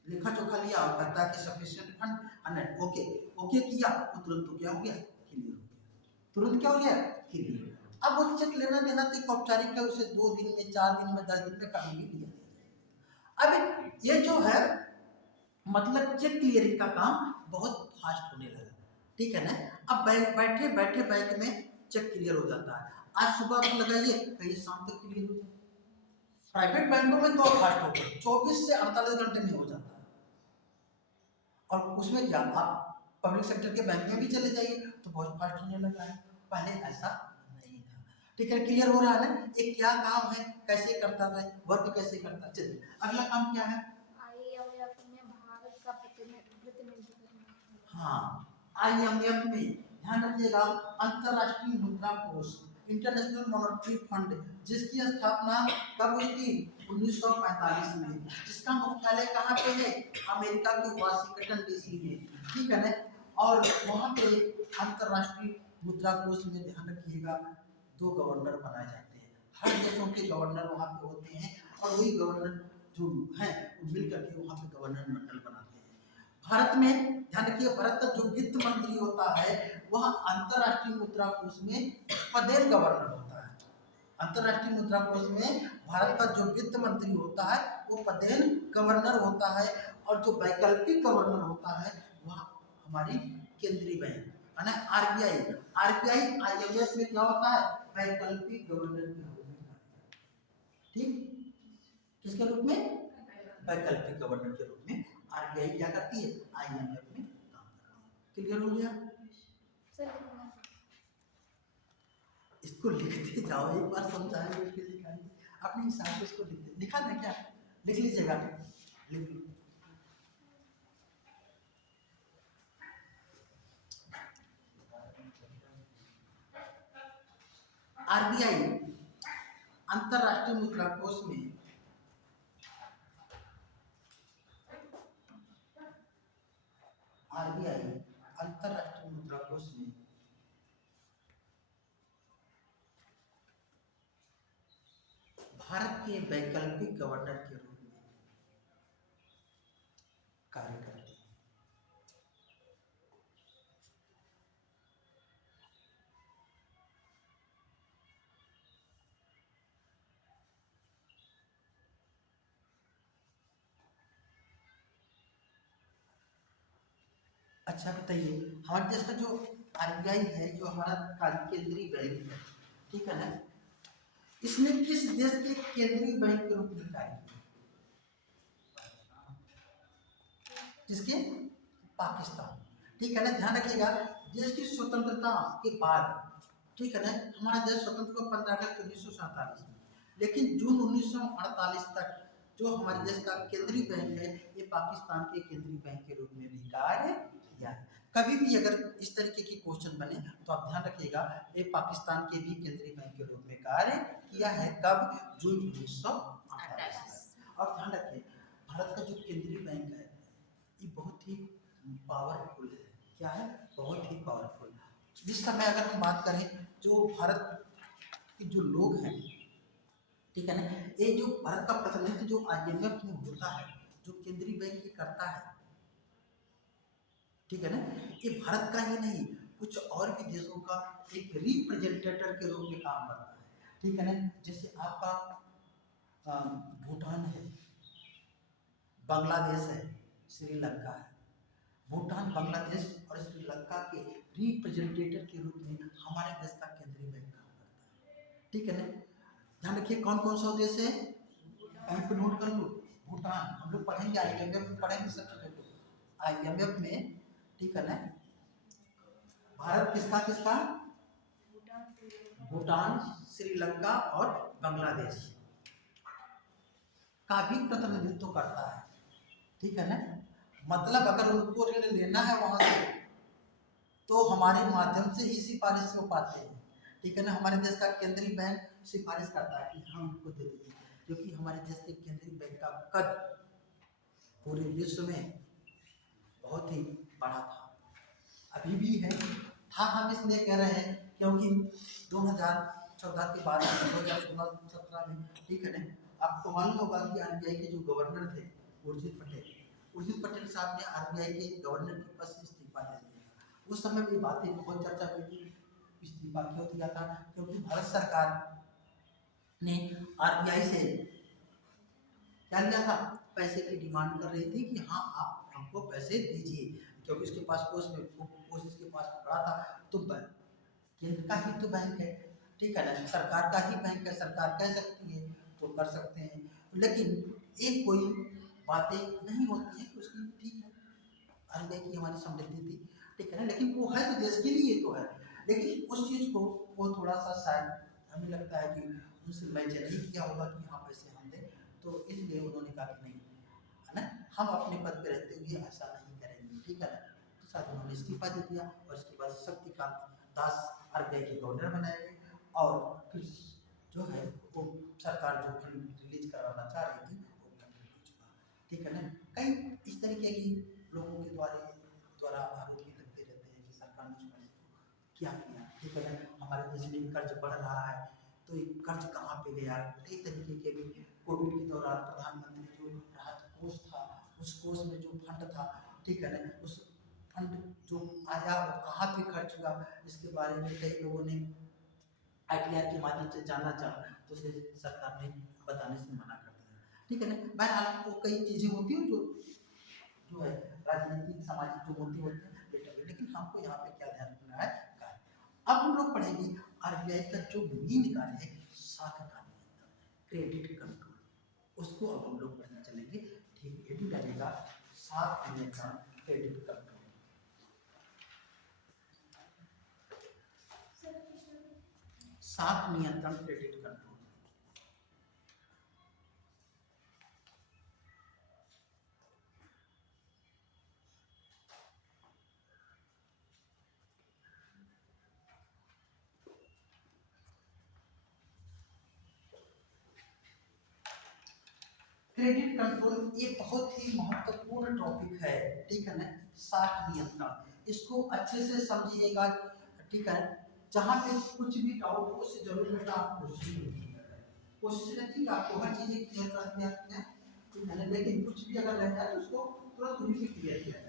लेखा जोखा लिया और कहता है कि सफिशिएंट फंड अनेट ओके, ओके किया तो तुरंत तो क्या हो गया, क्लियर हो गया। तुरंत क्या हो गया, क्लियर। अब वो चेक लेना देना तो औपचारिक है, उसे 2 दिन में, 4 दिन में, 10 दिन में कभी भी लिया। अब ये जो है मतलब चेक क्लियरिंग का काम बहुत फास्ट होने लगा, ठीक है ना। अब बैठे बैठे बैंक में चेक क्लियर हो जाता है। आज सुबह को लगाइए कहीं शाम तक क्लियर हो जाता है। प्राइवेट बैंकों में तो फास्ट हो गया, 24 से 48 घंटे में हो जाता है। और उसमें क्या, आप पब्लिक सेक्टर के बैंक में भी चले जाइए तो बहुत फास्ट होने लगा है, पहले ऐसा नहीं था, ठीक है। क्लियर हो रहा है ना, ये क्या काम है, कैसे करता है, वर्क कैसे करता है। चलिए अगला काम क्या है, आईएमएफ में भारत का प्रतिनिधित्व करना। हाँ, आईएमएफ में ध्यान रखिएगा, अंतरराष्ट्रीय मुद्रा कोष, इंटरनेशनल मॉनेटरी फंड, जिसकी स्थापना कब हुई थी, 1945 में, जिसका मुख्यालय कहाँ पे है, अमेरिका के वाशिंगटन डीसी में, ठीक है ना। और वहाँ पे अंतरराष्ट्रीय मुद्रा कोष में ध्यान रखिएगा 2 गवर्नर बनाए जाते हैं। हर देशों के गवर्नर वहाँ पे होते हैं और वही गवर्नर जो हैं वो मिल करके वहाँ पे गवर्नर मंडल बनाते हैं। भारत में ध्यान रखिए, भारत का जो वित्त मंत्री होता है वह अंतरराष्ट्रीय मुद्रा कोष में पदेन गवर्नर होता है। अंतरराष्ट्रीय मुद्रा कोष में भारत का जो वित्त मंत्री होता है वो पदेन गवर्नर होता है। और जो वैकल्पिक गवर्नर होता है वह हमारी केंद्रीय बैंक है ना, आरबीआई। आरबीआई आईएमएफ में क्या होता है, वैकल्पिक गवर्नर के रूप में, ठीक, किसके रूप में, वैकल्पिक गवर्नर के रूप में आरबीआई क्या करती है, आईएमएफ में काम करती है। क्लियर हो गया, इसको लिखते जाओ, एक बार समझाएंगे फिर लिखाएंगे, अपने हिसाब से इसको लिखते, लिखा था क्या, लिख लीजिएगा, लिख लो। आरबीआई अंतरराष्ट्रीय मुद्रा कोष में आरबीआई अंतरराष्ट्रीय मुद्रा कोष में भारत के वैकल्पिक गवर्नर के रूप में कार्य करती है। अच्छा बताइए, हमारे देश का जो आरबीआई है, जो हमारा केंद्रीय बैंक है, ठीक है ना, इसने किस देश के केंद्रीय बैंक के रूप में कार्य किया? जिसके पाकिस्तान, ठीक है ना। ध्यान रखिएगा, देश की स्वतंत्रता के बाद, ठीक है ना, हमारा देश स्वतंत्र हुआ 15 अगस्त 1947 में, लेकिन जून 1948 तक जो हमारे देश का केंद्रीय बैंक है, ये पाकिस्तान के केंद्रीय बैंक के रूप में भी कार्य किया है। कभी भी अगर इस तरीके की क्वेश्चन बने तो आप ध्यान रखिएगा, ये पाकिस्तान के भी केंद्रीय बैंक के रूप में कार्य किया है। कब? जून 1948। और ध्यान रखिए, भारत का जो केंद्रीय बैंक है ये बहुत ही पावरफुल है। क्या है? बहुत ही पावरफुल। जिस समय अगर हम बात करें, जो भारत के जो लोग हैं, ठीक है ना, ये जो भारत का प्रतिनिधित्व जो IMF में होता है, जो केंद्रीय बैंक ये करता है, ठीक है ना, ये भारत का ही नहीं, कुछ और भी देशों का एक रिप्रेजेंटेटर के रूप में काम करता है, ठीक है ना। जैसे आपका भूटान है, बांग्लादेश है, श्रीलंका है। भूटान, बांग्लादेश और श्रीलंका के रिप्रेजेंटेटिव के रूप में हमारे देश का केंद्रीय बैंक काम करता है, ठीक है ना। ध्यान रखिए, कौन कौन सा देश है, कहीं पे नोट कर लो। भूटान, हम लोग पढ़ेंगे IMF में, पढ़ेंगे सब चीजों को IMF में, ठीक है ना। भारत किसका किसका? भूटान, श्रीलंका और बांग्लादेश का भी प्रतिनिधित्व करता है, ठीक है ना। मतलब अगर उनको ऋण लेना है वहां से, तो हमारे माध्यम से ही सिफारिश हो पाते हैं, ठीक है ना। हमारे देश का केंद्रीय बैंक सिफारिश करता है कि हम उनको दे देंगे, क्योंकि हमारे देश के केंद्रीय बैंक का कद पूरे विश्व में बहुत ही बड़ा था, अभी भी है, था। हम इसलिए कह रहे हैं क्योंकि 2014 के बाद 2016-17 में, ठीक है ना, आपको मालूम होगा कि RBI के जो गवर्नर थे उर्जित पटेल साहब ने RBI के गवर्नर के पद से इस्तीफा दे दिया। उस समय भी बातें बहुत चर्चा हुई थी, इस्तीफा क्यों दिया था? क्योंकि भारत सरकार ने RBI से क्या लिया था? पैसे की डिमांड कर रही थी कि हाँ, आप हमको पैसे दीजिए, क्योंकि इसके पास कोष इसके पास बड़ा था। तो केंद्र का ही तो बैंक है, ठीक है ना, सरकार का ही बैंक है, सरकार कह सकती है तो कर सकते हैं। लेकिन एक कोई बातें नहीं होती है उसकी, ठीक है, RBI की हमारी समृद्धि थी, ठीक है ना, लेकिन वो है तो देश के लिए तो है, लेकिन उस चीज़ को वो थोड़ा सा शायद हमें लगता है कि उनसे मैच नहीं किया होगा कि हाँ पैसे हम दें, तो इसलिए उन्होंने कहा कि नहीं, है ना, हम अपने पद पे रहते हुए ऐसा नहीं करेंगे, ठीक है ना। तो साथ उन्होंने इस्तीफा दे दिया और इसके बाद शक्तिकांत दास RBI के गवर्नर बनाए गए, और फिर जो है वो सरकार जो फंड रिलीज करवाना चाह रही थी वो फंड रिलीज हुआ, ठीक है ना। कई इस तरीके की लोगों के द्वारा आरोप भी लगते रहते हैं कि सरकार ने उस पैसे को क्या किया, ठीक है ना। हमारे देश में कर्ज बढ़ रहा है, तो ये कर्ज कहाँ पे गया? कई तरीके के भी कोविड के दौरान प्रधानमंत्री जो राहत कोष था, उस कोष में जो फंड था, ठीक है ना, उस फंड जो आया वो कहाँ पे खर्च हुआ, इसके बारे में कई लोगों ने ITR के माध्यम से जानना चाहा, तो उसे सरकार ने बताने से मना कर दिया, ठीक है ना। बहरहाल वो कई चीज़ें होती हैं जो है राजनीतिक सामाजिक जो मुद्दे होते हैं बेटा, लेकिन हमको यहाँ पे क्या ध्यान रखना है, कार्य। अब हम लोग पढ़ेंगे RBI का जो मेन कार्य है, साख का नियंत्रण, क्रेडिट कंट्रोल, उसको अब हम लोग पढ़ने चलेंगे, ठीक है। भी लगेगा साख नियंत्रण, क्रेडिट कंट्रोल। साख नियंत्रण, क्रेडिट कंट्रोल। क्रेडिट कंट्रोल ये बहुत ही महत्वपूर्ण टॉपिक है, ठीक है ना। साख नियंत्रण, इसको अच्छे से समझिएगा, ठीक है। जहाँ पे कुछ भी डाउट हो उससे जरूर बेटा आप क्वेश्चन कीजिएगा, कोशिश रहती है कि आपको हर चीज़ क्लियर कर दिया है, ठीक है ना, लेकिन कुछ भी अगर रह जाए तो उसको तुरंत उन्हीं से क्लियर किया जाए।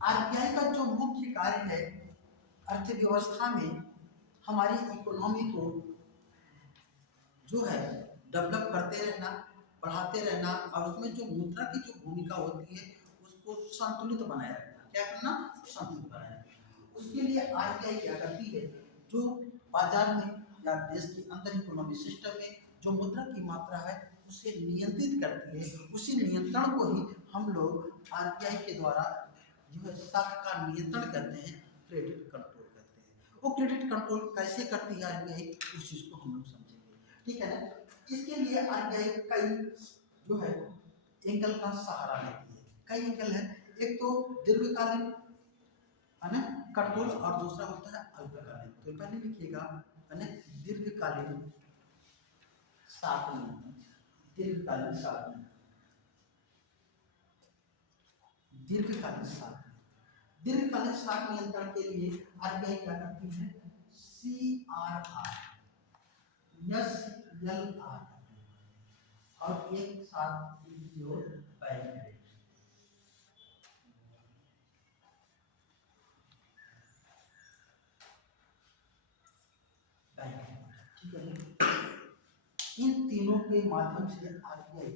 आरबीआई का जो मुख्य कार्य है अर्थव्यवस्था में हमारी इकोनॉमी को जो है डेवलप करते रहना, बढ़ाते रहना, और उसमें जो मुद्रा की जो भूमिका होती है उसको संतुलित बनाए रखना। क्या करना? संतुलित बनाए रखना। उसके लिए आरबीआई क्या करती है, जो बाजार में या देश के अंदर इकोनॉमिक सिस्टम में जो मुद्रा की मात्रा है उसे नियंत्रित करती है। उसी नियंत्रण को ही हम लोग आरबीआई के द्वारा जो है साख का नियंत्रण करते हैं, क्रेडिट कंट्रोल करते हैं। वो क्रेडिट कंट्रोल कैसे करती है आरबीआई, उस चीज को हम लोग समझेंगे, ठीक है ना। इसके लिए आरबीआई कई जो है एंगल का सहारा लेती है। कई एंगल है, एक तो दीर्घकालीन है ना कंट्रोल, और दूसरा होता है अल्पकालीन। तो पहले लिखिएगा है ना, दीर्घकालीन साख नियंत्रण, दीर्घकालीन साख नियंत्रण, दीर्घकालीन साख, दीर्घकालीन साख नियंत्रण के लिए आरबीआई क्या करती है, CRR, SLR और एक साथ जो बैंक है, ठीक है। इन तीनों के माध्यम से आरबीआई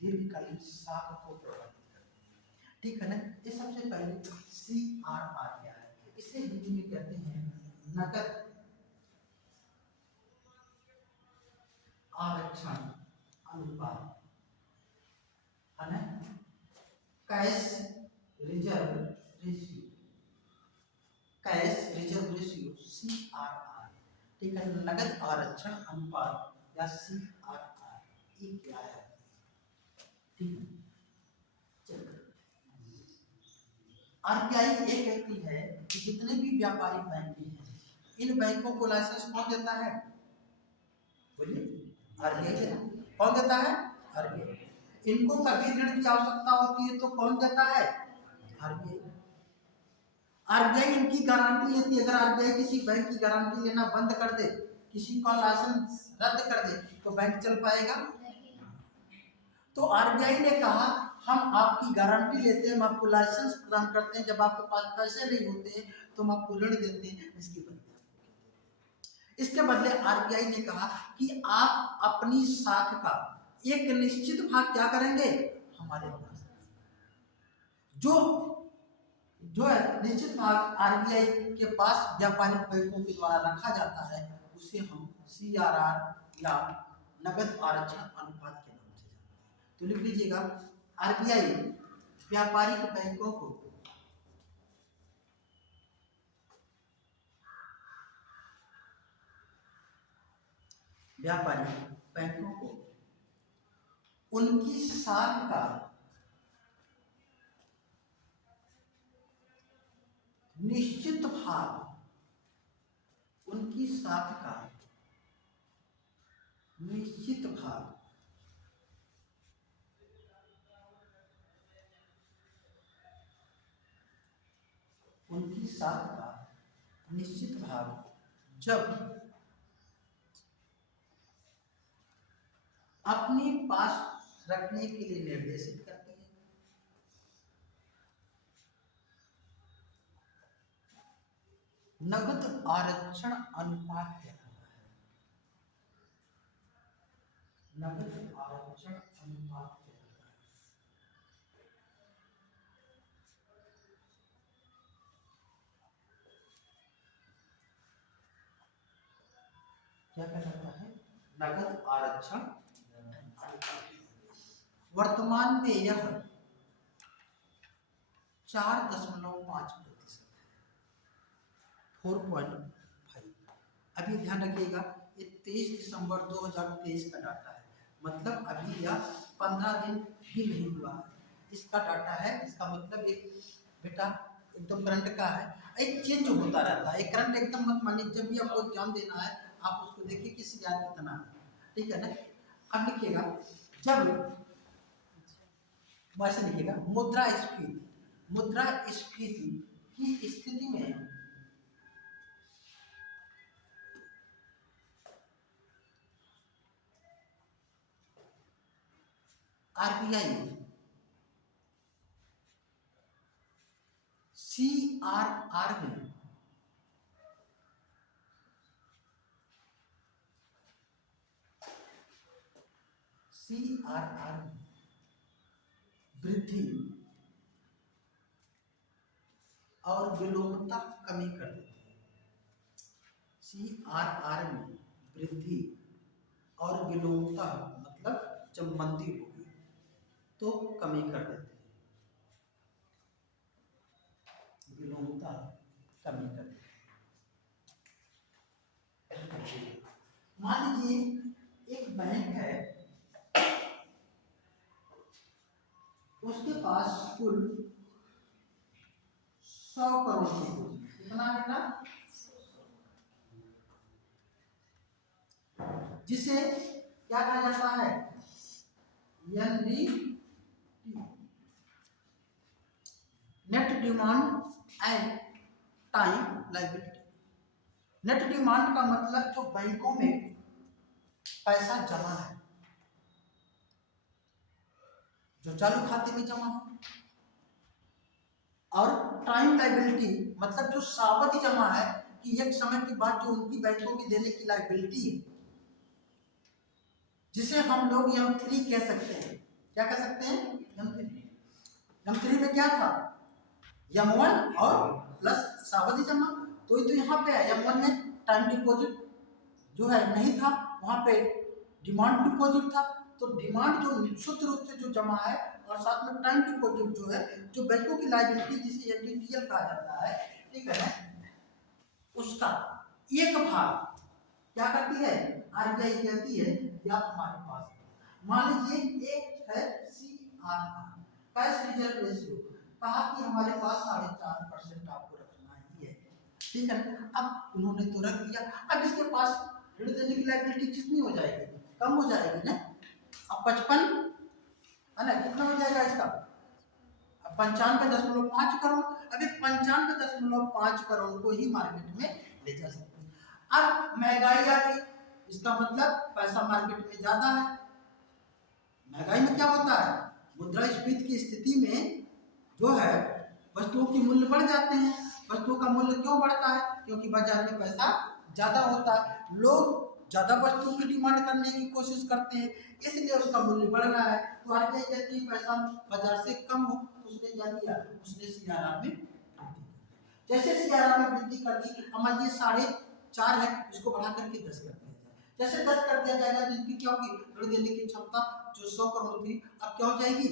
दीर्घकालीन साख को प्रबंधित करती है, ठीक है ना। ये सबसे पहले CRR क्या है, इसे हिंदी में कहते हैं नकद आरक्षण अनुपात, है ना, cash reserve ratio, cash reserve ratio CRR, ठीक है। नगद आरक्षण अनुपात या CRR, ये क्या है, ठीक है। आरबीआई ये कहती है कि जितने भी व्यापारिक बैंक हैं, इन बैंकों को लाइसेंस कौन देता है, बोलिए, आरबीआई देता है। कौन देता है? आरबीआई। इनको कभी ऋण की आवश्यकता होती है तो कौन देता है? आरबीआई। आरबीआई इनकी गारंटी लेती है। अगर आरबीआई किसी बैंक की गारंटी लेना बंद कर दे, किसी का लाइसेंस रद्द कर दे, तो बैंक चल पाएगा? तो आरबीआई ने कहा हम आपकी गारंटी लेते हैं, हम आपको लाइसेंस प्रदान करते हैं, जब आपके पास पैसे नहीं होते हैं तो हम आपको ऋण देते हैं, इसके बदले आरबीआई ने कहा कि आप अपनी साख का एक निश्चित भाग क्या करेंगे, हमारे पास जो जो है निश्चित भाग आरबीआई के पास व्यापारिक बैंकों के द्वारा रखा जाता है, उसे हम CRR या नगद आरक्षण अनुपात के नाम से जानते हैं। तो लिख लीजिएगा, आरबीआई व्यापारिक बैंकों को उनकी साख का निश्चित भाग, उनकी साख का निश्चित भाग उनकी साख का निश्चित भाग जब अपने पास रखने के लिए निर्देशित करती है, नगद आरक्षण अनुपात कहलाता है, नगद आरक्षण अनुपात कहलाता है। क्या कहलाता है? नगद आरक्षण अनुपात। वर्तमान में यह 4.5% है, 4.5। अभी ध्यान रखिएगा, ये 23 दिसंबर 2023 का डाटा है, मतलब अभी यह 15 दिन भी नहीं हुआ है, इसका डाटा है। इसका मतलब एक बेटा एकदम करंट का है, एक चेंज होता रहता है, एक करंट एकदम मत मानिए। जब भी आपको एग्जाम देना है आप उसको देखिए कि CR कितना है, ठीक है ना। अब लिखिएगा, जब वैसे लिखिएगा मुद्रास्फीति की स्थिति में आरबीआई सीआरआर में वृद्धि और विलोमता कमी कर देती है। सीआरआर में वृद्धि और विलोमता मतलब जब मंदी होगी तो कमी कर देते हैं, विलोमता कमी कर देते हैं। मान लीजिए एक बैंक है, उसके पास कुल 100 करोड़ की पूंजी। कितना बेटा? जिसे क्या कहा जाता है? NDT, net demand and time liability. Net demand का मतलब जो बैंकों में पैसा जमा है, जो चालू खाते में जमा है, और टाइम लायबिलिटी मतलब जो सावधि जमा है कि एक समय के बाद जो उनकी बैंकों की देने की लायबिलिटी है, जिसे हम लोग M3 कह सकते हैं। क्या कह सकते हैं? M3 में क्या था? M1 और प्लस सावधि जमा। तो ये तो यहाँ पे है, M1 में टाइम डिपॉजिट जो है नहीं था, वहां पे डिमांड डिपॉजिट था। तो डिमांड जो शुद्ध रूप से जो जमा है और साथ में टाइम डिपॉजिट जो है, जो बैंकों की लायबिलिटी जिसे एनडीटीएल कहा जाता है, ठीक है, उसका एक भाग क्या करती है? आरबीआई कहती है कि आप हमारे पास, मान लीजिए एक है सीआरआर, कैश रिजर्व रेशियो, कहा कि हमारे पास 4.5% आपको रखना ही है, ठीक है। अब उन्होंने तो रख दिया, अब इसके पास ऋण देने की लायबिलिटी कितनी हो जाएगी? कम हो जाएगी ना। अब 55 है ना, कितना हो जाएगा इसका? 95.5 करोड़। अभी 95.5 करोड़ को ही मार्केट में ले जा सकते हैं। अब महंगाई आ गई, इसका मतलब पैसा मार्केट में ज्यादा है। महंगाई में क्या होता है? मुद्रास्फीति की स्थिति में जो है वस्तुओं के मूल्य बढ़ जाते हैं। वस्तुओं का मूल्य क्यों बढ़ता है? क्योंकि बाजार में पैसा ज्यादा होता है, लोग ज्यादा वस्तुओं की डिमांड करने की कोशिश करते हैं, इसलिए उसका मूल्य बढ़ रहा है। तो आरबीआई कहती है पैसा बाजार से कम हो, उसने क्या किया? उसने सीआरआर में वृद्धि। जैसे सीआरआर में वृद्धि कर दी, हमारे 4.5 है, इसको बढ़ा करके 10 कर दिया जाए। जैसे 10 कर दिया जाएगा तो इनकी क्या होगी? ऋण देने की क्षमता जो 100 करोड़ थी अब क्या हो जाएगी?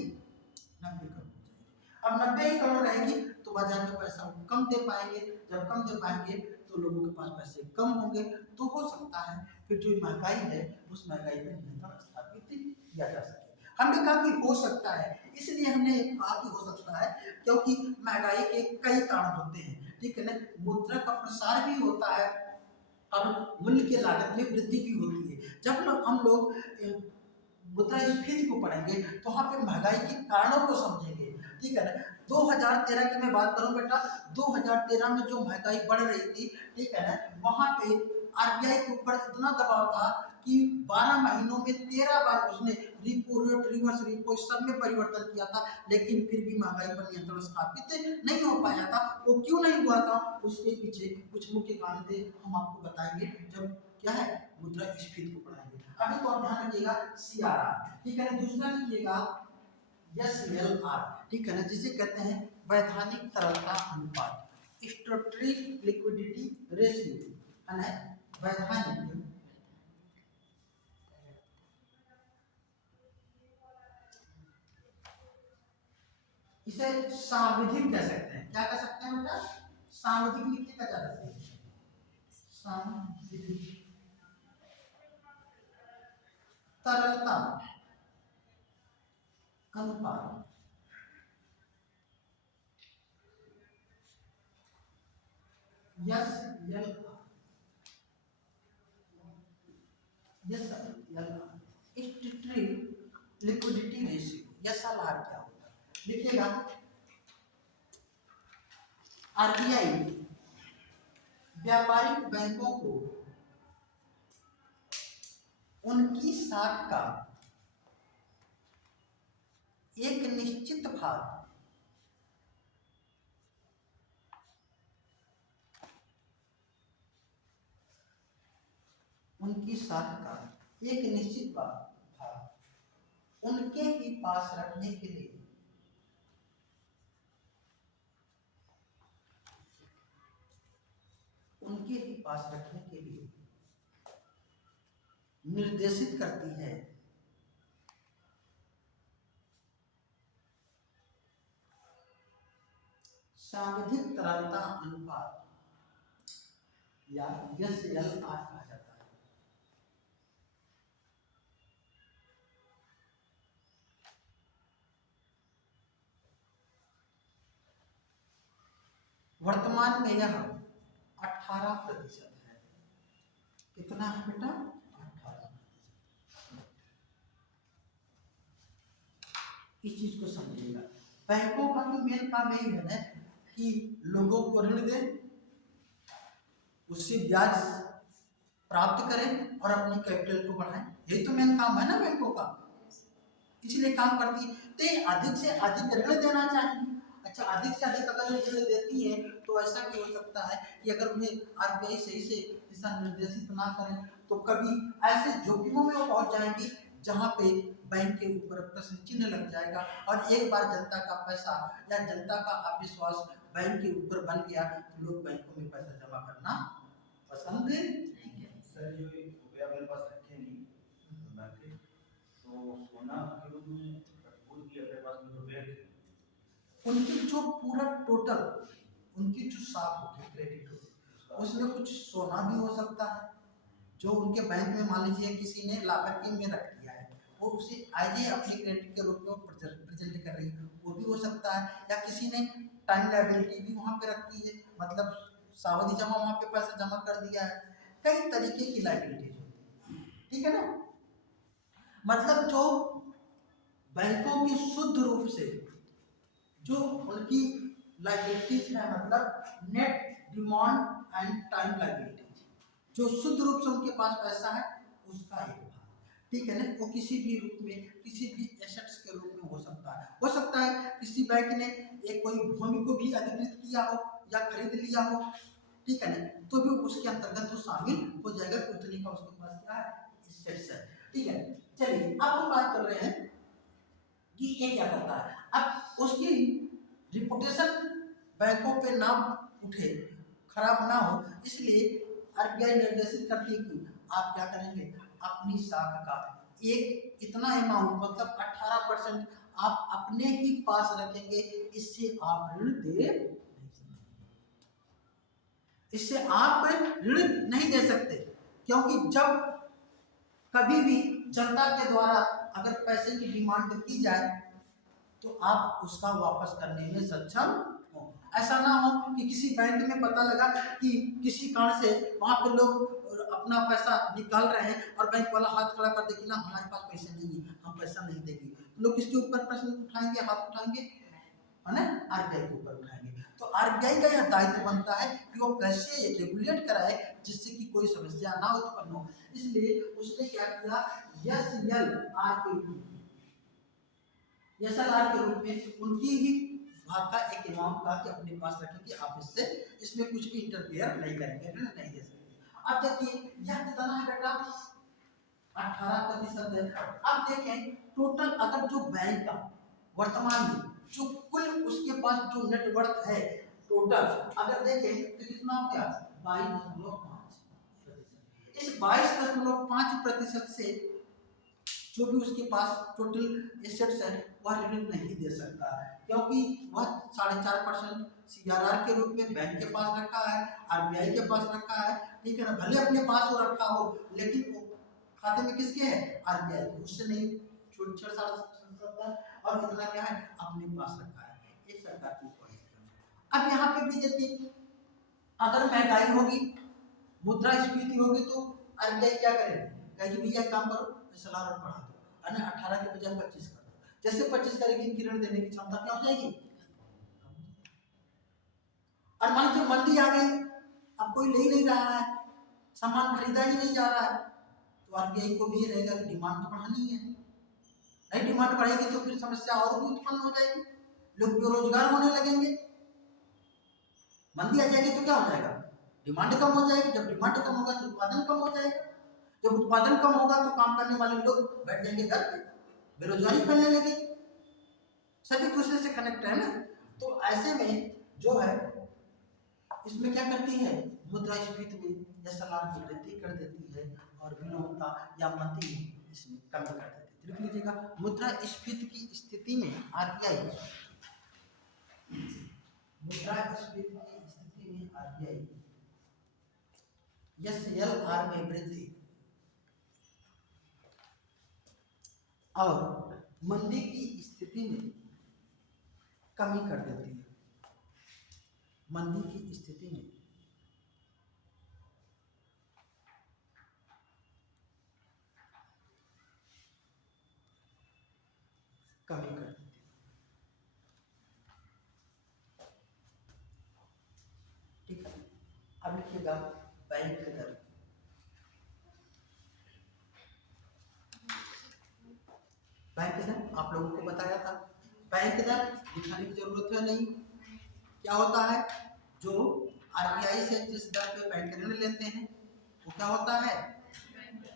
90 करोड़ हो जाएगी। अब 90 करोड़ रहेगी तो बाजार में पैसा कम दे पाएंगे। जब कम दे पाएंगे तो लोगों के पास पैसे कम होंगे, तो हो सकता है फिर जो महंगाई है उस महंगाई पर नियंत्रण स्थापित किया जा सके। हमने कहा कि हो सकता है, इसलिए हमने कहा कि हो सकता है क्योंकि महंगाई के कई कारण होते हैं, ठीक है ना। मुद्रा का प्रसार भी होता है और मूल्य की लागत में वृद्धि भी होती है। जब हम लोग मुद्रास्फीति को पढ़ेंगे तो वहाँ पे महंगाई के कारणों को समझेंगे, ठीक है ना। 2013 की मैं बात करूं बेटा, 2013 में जो महंगाई बढ़ रही थी, ठीक है ना, वहाँ पे आरबीआई के ऊपर इतना दबाव था कि 12 महीनों में 13 बार उसने रिपो रेट, रिवर्स रिपो सब में परिवर्तन किया था, लेकिन फिर भी महंगाई पर नियंत्रण स्थापित नहीं हो पाया था। वो क्यों नहीं हुआ था? उसके पीछे कुछ मुख्य कारण थे, हम आपको बताएंगे जब क्या है मुद्रास्फीति को पढ़ाएंगे। अभी तो आप ध्यान रखिएगा सीआरआर, ठीक है ना। दूसरा लिखिएगा एसएलआर, ठीक है ना, जिसे कहते हैं वैधानिक तरलता अनुपात, स्टैट्यूटरी लिक्विडिटी रेशियो, है ना, वैधानिक। इसे सांविधिक कह सकते हैं। क्या कह सकते हैं बेटा? सांविधिक लिखिएगा ज्यादा से, सांविधिक तरलता अनुपात, स्टैट्यूटरी लिक्विडिटी रेशियो, एसएलआर क्या होता है? लिखिएगा आरबीआई व्यापारिक बैंकों को उनकी साख का एक निश्चित भाग उनकी साख का एक निश्चित भाग उनके ही पास रखने के लिए निर्देशित करती है। सांविधिक तरलता अनुपात या SLR कहा जाता है। वर्तमान में यह 18% है। कितना है बेटा? 18%। इस चीज को समझिएगा। बैंकों का तो मेन काम यही है ना कि लोगों को ऋण दे, उससे ब्याज प्राप्त करें और अपनी कैपिटल को बढ़ाएं। यही तो मेन काम है ना बैंकों का, इसलिए काम करती है। तो अधिक से अधिक ऋण देना चाहिए। अच्छा, अधिक से अधिक अगर ऋण देती है तो ऐसा भी हो सकता है कि अगर उन्हें आरबीआई सही से दिशा निर्देशित ना करें तो कभी ऐसे जोखिमों में वो पहुंच जाएंगी जहां पे बैंक के ऊपर प्रश्न चिन्ह लग जाएगा। और एक बार जनता का पैसा या जनता का अविश्वास बैंक के ऊपर बन गया तो लोग बैंकों में पैसा जमा करना पसंद नहीं करेंगे। सर, जो रुपया मेरे पास रखे नहीं बैंक, तो सोना के रूप में रखूं कि अपने पास में रुपये थे, उनकी जो पूरा टोटल उनकी जो साख होगी क्रेडिट होगी उसमें कुछ सोना भी हो सकता है जो उनके बैंक में मान लीजिए किसी ने लाकर के में रख दिया है, वो उसे आज अपने क्रेडिट के रूप में प्रेजेंट कर रही है, वो भी हो सकता है। या किसी ने टाइम लायबिलिटी भी वहाँ पे रखी है, मतलब सावधि जमा वहाँ पे पैसा जमा कर दिया है। कई तरीके की लायबिलिटी होती है, ठीक है ना। मतलब जो बैंकों की शुद्ध रूप से जो उनकी लायबिलिटीज है, मतलब net demand and time liability, जो शुद्ध रूप से उनके पास पैसा है उसका एक भाग, ठीक है ना। वो किसी भी रूप में किसी भी एसेट्स के रूप में हो सकता है। हो सकता है किसी बैंक ने एक कोई भूमि को भी अधिकृत किया हो या खरीद लिया हो, ठीक है ना, तो भी उसके अंतर्गत वो शामिल हो जाएगा कि उतने का उसके पास क्या है, एसेट्स है, ठीक है। चलिए अब हम बात कर रहे हैं कि ये क्या करता है। अब उसकी रिपुटेशन बैंकों पे ना उठे, खराब ना हो, इसलिए आरबीआई निर्देशित करती है कि आप क्या करेंगे, अपनी साख का एक इतना अमाउंट मतलब 18% आप अपने ही पास रखेंगे। इससे आप ऋण दे इससे आप ऋण नहीं दे सकते, क्योंकि जब कभी भी जनता के द्वारा अगर पैसे की डिमांड की जाए तो आप उसका वापस करने में सक्षम हो। ऐसा ना हो कि किसी बैंक में पता लगा कि किसी कारण से वहाँ पे लोग अपना पैसा निकाल रहे हैं और बैंक वाला हाथ खड़ा कर दे कि ना हमारे पास पैसे नहीं है, हम पैसा नहीं देंगे, तो लोग किसके ऊपर प्रश्न उठाएंगे, हाथ उठाएंगे, है ना, आरबीआई के ऊपर उठाएंगे। तो आरबीआई का यह दायित्व बनता है कि वो कैसे रेगुलेट कराए जिससे कि कोई समस्या ना उत्पन्न हो। इसलिए उसने क्या किया, SLR के रूप में उनकी ही भाग का एक अमाउंट का कि अपने पास रखें कि आप इससे इसमें कुछ भी इंटरफेयर नहीं करेंगे, ऋण नहीं दे सकते। अब देखिए यह कितना है बेटा, 18% है। अब देखें टोटल अगर जो बैंक का वर्तमान में जो कुल उसके पास जो नेटवर्थ है टोटल अगर देखें तो कितना हो गया, 22.5%। इस 22.5% से जो भी उसके पास टोटल एसेट्स है वह ऋण नहीं दे सकता है, क्योंकि वह 4.5% CRR के रूप में बैंक के पास रखा है, आरबीआई के पास रखा है, ठीक है ना। भले अपने पास वो रखा हो लेकिन वो खाते में किसके है, आरबीआई के, उससे नहीं छेड़छाड़ सकता और इतना क्या है अपने पास रखा है। ये सरकार की पॉलिसी है। अब यहाँ पे भी देखिए अगर महंगाई होगी, मुद्रास्फीति होगी तो आरबीआई क्या करेगी, कहेगी भैया काम करो SLR बढ़ा दो, है ना, 18 के बजाय 25 कर दो। जैसे पच्चीस करेगी किरण देने की क्षमता क्या हो जाएगी। और मान लीजिए मंदी आ गई, अब कोई ले ही नहीं रहा है, सामान खरीदा ही नहीं जा रहा है, तो आरबीआई को भी ये रहेगा कि डिमांड तो बढ़ानी है, नहीं डिमांड बढ़ेगी तो फिर समस्या और भी उत्पन्न हो जाएगी, लोग बेरोजगार होने लगेंगे। मंदी आ जाएगी तो क्या हो जाएगा, डिमांड कम हो जाएगी, जब डिमांड कम होगा तो उत्पादन कम हो जाएगा, जब उत्पादन कम होगा तो काम करने वाले लोग बैठ जाएंगे घर पे, बेरोजगारी फैलने लगेगी। सभी दूसरे से कनेक्ट है ना। तो ऐसे में जो है इसमें क्या करती है, मुद्रास्फीति में या सलाह में वृद्धि कर देती है और विलोमता या मंदी में इसमें कमी कर देती है। लिख लीजिएगा, मुद्रास्फीति की स्थिति में आरबीआई, मुद्रास्फीति की स्थिति में आरबीआई SLR में वृद्धि और मंदी की स्थिति में कमी कर देती है, मंदी की स्थिति में कमी कर देती है। ठीक है, अब लिखिएगा बैंक दर, बैंक दर आप लोगों को बताया था, बैंक दर दिखाने की जरूरत है नहीं। क्या होता है, जो आरबीआई से जिस दर पे बैंक ऋण लेते हैं वो क्या होता है, बैंक दर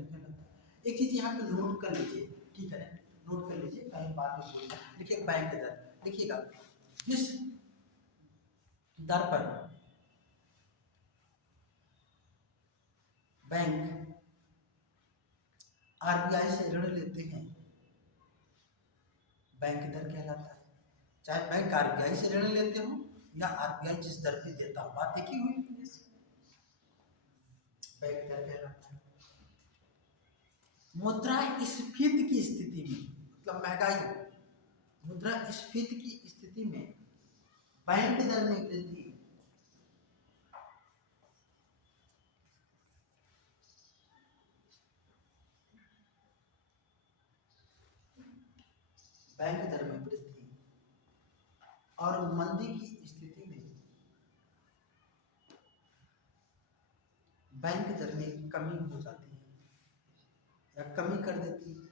कहलाता है। एक चीज यहाँ पे नोट कर लीजिए, ठीक है, नोट कर लीजिए, कहीं बात में भूल जाए। देखिए बैंक दर, देखिएगा जिस दर पर बैंक आरबीआई से ऋण लेते हैं बैंक दर कहलाता है। चाहे बैंक आरबीआई से ऋण लेते हो या आरबीआई जिस दर पे देता हो, बात एक ही हुई, बैंक दर कहलाता है। मुद्रास्फीति की स्थिति में, मतलब महंगाई, मुद्रास्फीति की स्थिति में बैंक दर में वृद्धि बैंक दर में वृद्धि और मंदी की स्थिति में बैंक दर में कमी हो जाती है या कमी कर देती है।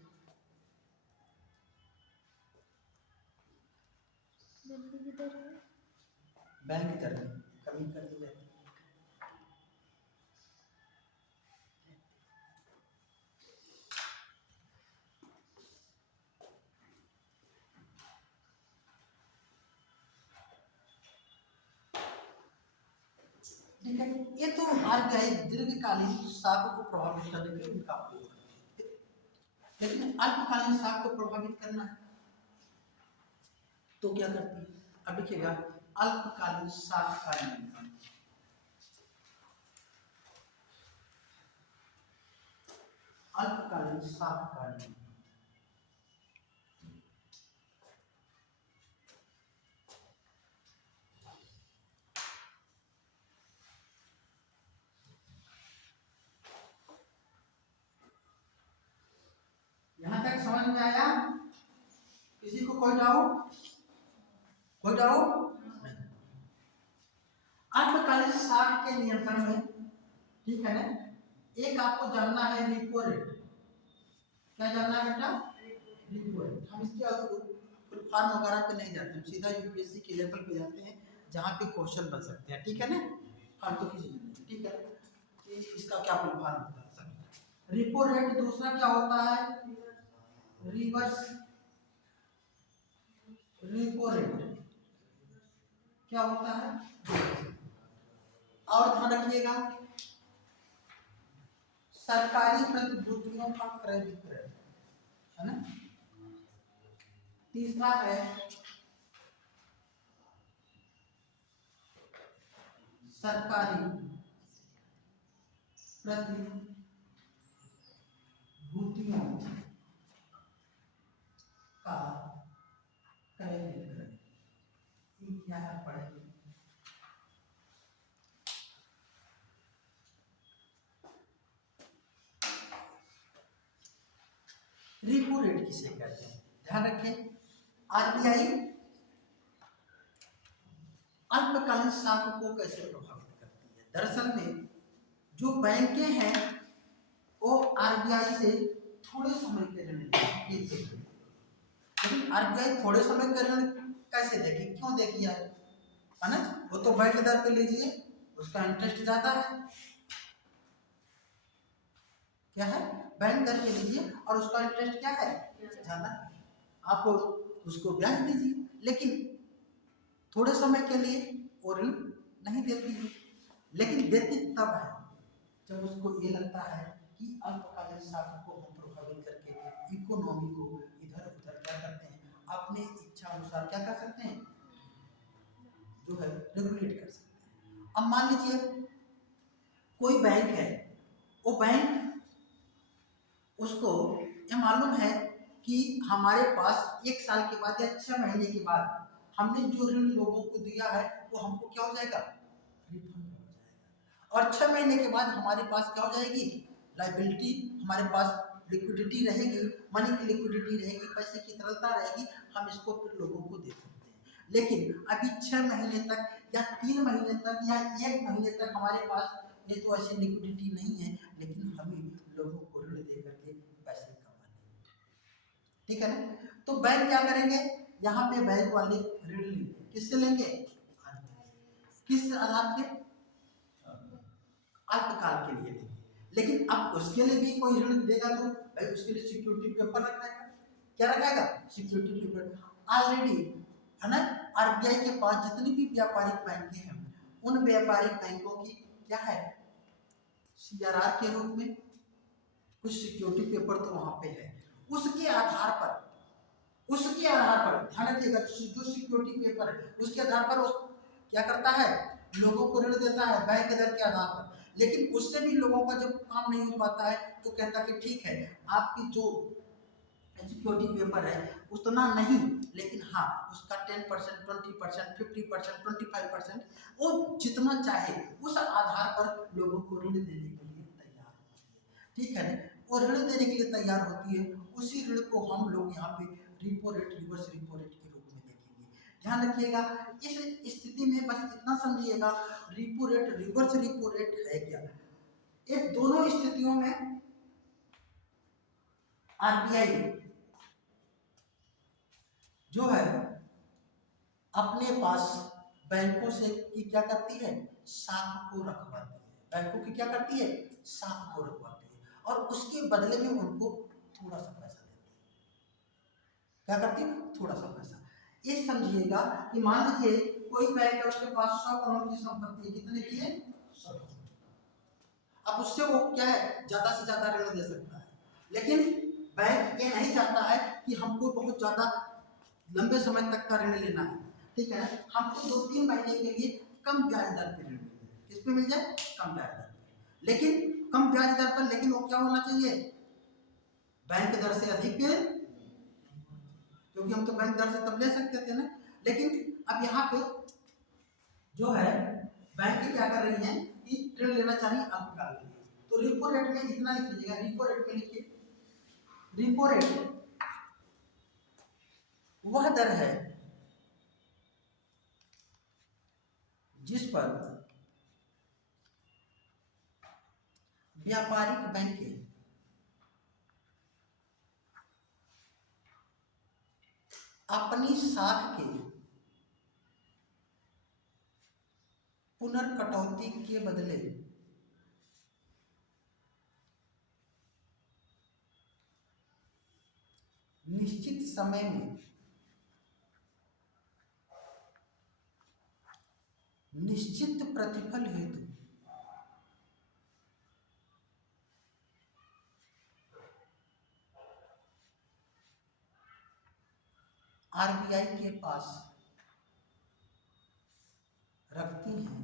बैंक दर में कमी कर दी जाती है। ठीक है, ये तो आरबीआई दीर्घकालीन साख को प्रभावित करने के लिए उनका उपयोग करती है, लेकिन अल्पकालीन साख को प्रभावित करना है तो क्या करती है। अब देखिएगा, अल्पकालीन साख का नियंत्रण, अल्पकालीन साख का नियंत्रण, यहां तक समझ में आया, किसी को कोई डाउट, कोई डाउट नहीं। अल्पकालीन साख के नियंत्रण में, ठीक है ना, एक आपको जानना है रिपो रेट। क्या जानना है बेटा, रिपो रेट। हम इसके फॉर्म वगैरह पे नहीं जाते, हम सीधा यूपीएससी के लेवल पे जाते हैं जहाँ पे क्वेश्चन बन सकते हैं, ठीक है ना, फालतू की चीजें नहीं, ठीक है। इसका क्या फॉर्म होता है, रिपो रेट। दूसरा क्या होता है, रिवर्स रिपो रेट, क्या होता है। और ध्यान रखिएगा, सरकारी प्रतिभूतियों का क्रय विक्रय, है ना। तीसरा है सरकारी प्रतिभूतियों का क्रय विक्रय, क्या पढ़ेंगे। रिपो रेट किसे कहते हैं, ध्यान रखें, आरबीआई अल्पकालीन साख को कैसे प्रभावित करती है। दरअसल में जो बैंकें हैं वो आरबीआई से थोड़े समय के ऋण लेती है, लेकिन आरबीआई थोड़े समय का ऋण कैसे देगी, क्यों देगी यार, है ना। वो तो बैंक दर पे लीजिए, उसका इंटरेस्ट ज्यादा है, क्या है, बैंक दर पे लीजिए और उसका इंटरेस्ट क्या है, ज्यादा है, आप उसको ब्याज दीजिए, लेकिन थोड़े समय के लिए वो ऋण नहीं देती है, लेकिन देती तब है जब उसको ये लगता है कि अल्पकालीन साख को हम प्रभावित करके इकोनॉमी को इधर उधर क्या करते हैं, अपने इच्छा अनुसार क्या कर सकते हैं, जो है रेगुलेट कर सकते हैं। अब मान लीजिए कोई बैंक है, वो बैंक उसको ये मालूम है कि हमारे पास 1 साल के बाद या 6 महीने के बाद हमने जो ऋण लोगों को दिया है वो हमको क्या हो जाएगा, रिफंड हो जाएगा, और 6 महीने के बाद हमारे पास क्या हो जाएगी, लाइबिलिटी, हमारे पास लिक्विडिटी रहेगी, मनी की लिक्विडिटी रहेगी, पैसे की तरलता रहेगी, हम इसको फिर लोगों को दे सकते हैं। लेकिन अभी 6 महीने तक या 3 महीने तक या 1 महीने तक हमारे पास ये तो ऐसी लिक्विडिटी नहीं है, लेकिन हमें लोगों को ऋण दे करके पैसे कमाने, ठीक है ना। तो बैंक क्या करेंगे, यहाँ पे बैंक वाले ऋण लेंगे, किससे लेंगे, किस आधार पे, अल्पकाल के लिए लेंगे, लेकिन अब उसके लिए भी कोई ऋण देगा तो भाई उसके लिए सिक्योरिटी पेपर रखाएगा, क्या रखाएगा, सिक्योरिटी पेपर। ऑलरेडी है ना, आरबीआई के पास जितनी भी व्यापारिक बैंकें हैं उन व्यापारिक बैंकों की क्या है, सीआरआर के रूप में कुछ सिक्योरिटी पेपर तो वहां पे है, उसके आधार पर ध्यान रखिएगा, जो सिक्योरिटी पेपर है उसके आधार पर उस क्या करता है, लोगों को ऋण देता है बैंक दर के आधार पर, लेकिन उससे भी लोगों का जब काम नहीं हो पाता है तो कहता है कि ठीक है आपकी जो सिक्योरिटी पेपर है उतना नहीं, लेकिन हाँ उसका 10%, 20%, 50%, 25% वो जितना चाहे उस आधार पर लोगों को ऋण देने के लिए तैयार होती है, ठीक है ना। वो ऋण देने के लिए तैयार होती है, उसी ऋण को हम लोग यहाँ पे repo rate, reverse repo rate के रूप में देखेंगे। ध्यान रखिएगा, इस स्थिति में बस इतना समझिएगा, repo rate reverse repo rate है क्या, ये दोनों स्थितियों में आरबीआई जो है अपने पास बैंकों से की क्या करती है, साख को रखवाती है, बैंकों की क्या करती है, साख को रखवाती है, और उसके बदले में उनको थोड़ा सा पैसा देती है, क्या करती है, थोड़ा सा पैसा। ये समझिएगा कि मान लीजिए कोई बैंक है उसके पास 100 करोड़ की संपत्ति है, कितने की है, 100 करोड़, अब उससे वो क्या है, ज्यादा से ज्यादा ऋण दे सकता है, लेकिन बैंक ये नहीं चाहता है कि हमको बहुत ज्यादा लंबे समय तक का ऋण लेना है, ठीक है, हमको 2-3 महीने के लिए कम ब्याज दर पर ऋण मिल जाए, किस पे मिल जाए, कम ब्याज दर पर, लेकिन कम ब्याज दर पर, लेकिन वो क्या होना चाहिए, बैंक दर से अधिक, क्योंकि हम तो बैंक दर से तब ले सकते थे ना, लेकिन अब यहाँ पे जो है बैंक क्या कर रही है कि ऋण लेना चाहिए अल्पकाल के लिए, तो रिपो रेट में इतना लिख लीजिएगा, रिपो रेट में लिखिए, रिपो रेट वह दर है जिस पर व्यापारिक बैंकें अपनी साख के पुनर्कटौती के बदले निश्चित समय में निश्चित प्रतिफल हेतु आरबीआई के पास रखती हैं,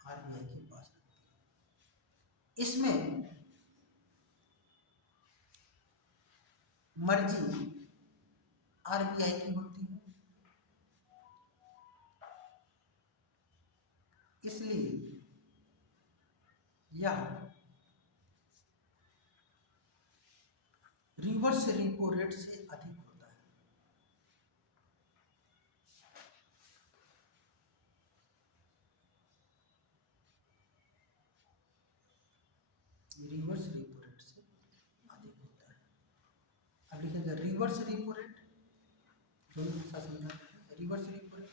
आरबीआई के पास रखती है। इसमें मर्जी आरबीआई की होती है, इसलिए यह रिवर्स रेपो रेट से अधिक होता है। रिवर्स रेपो रेट से अधिक होता है। अब लिखेंगे रिवर्स रेपो रेट, दोनों के साथ समझा। रिवर्स रेपो रेट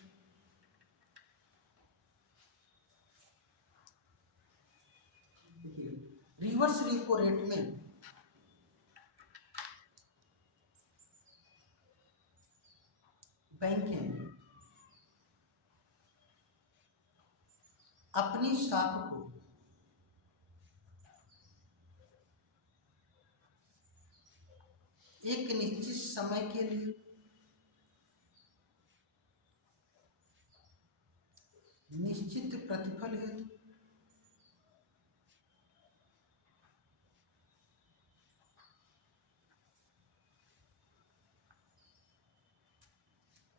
देखिए, रिवर्स रेपो रेट में बैंकें अपनी साख को एक निश्चित समय के लिए निश्चित प्रतिफल हेतु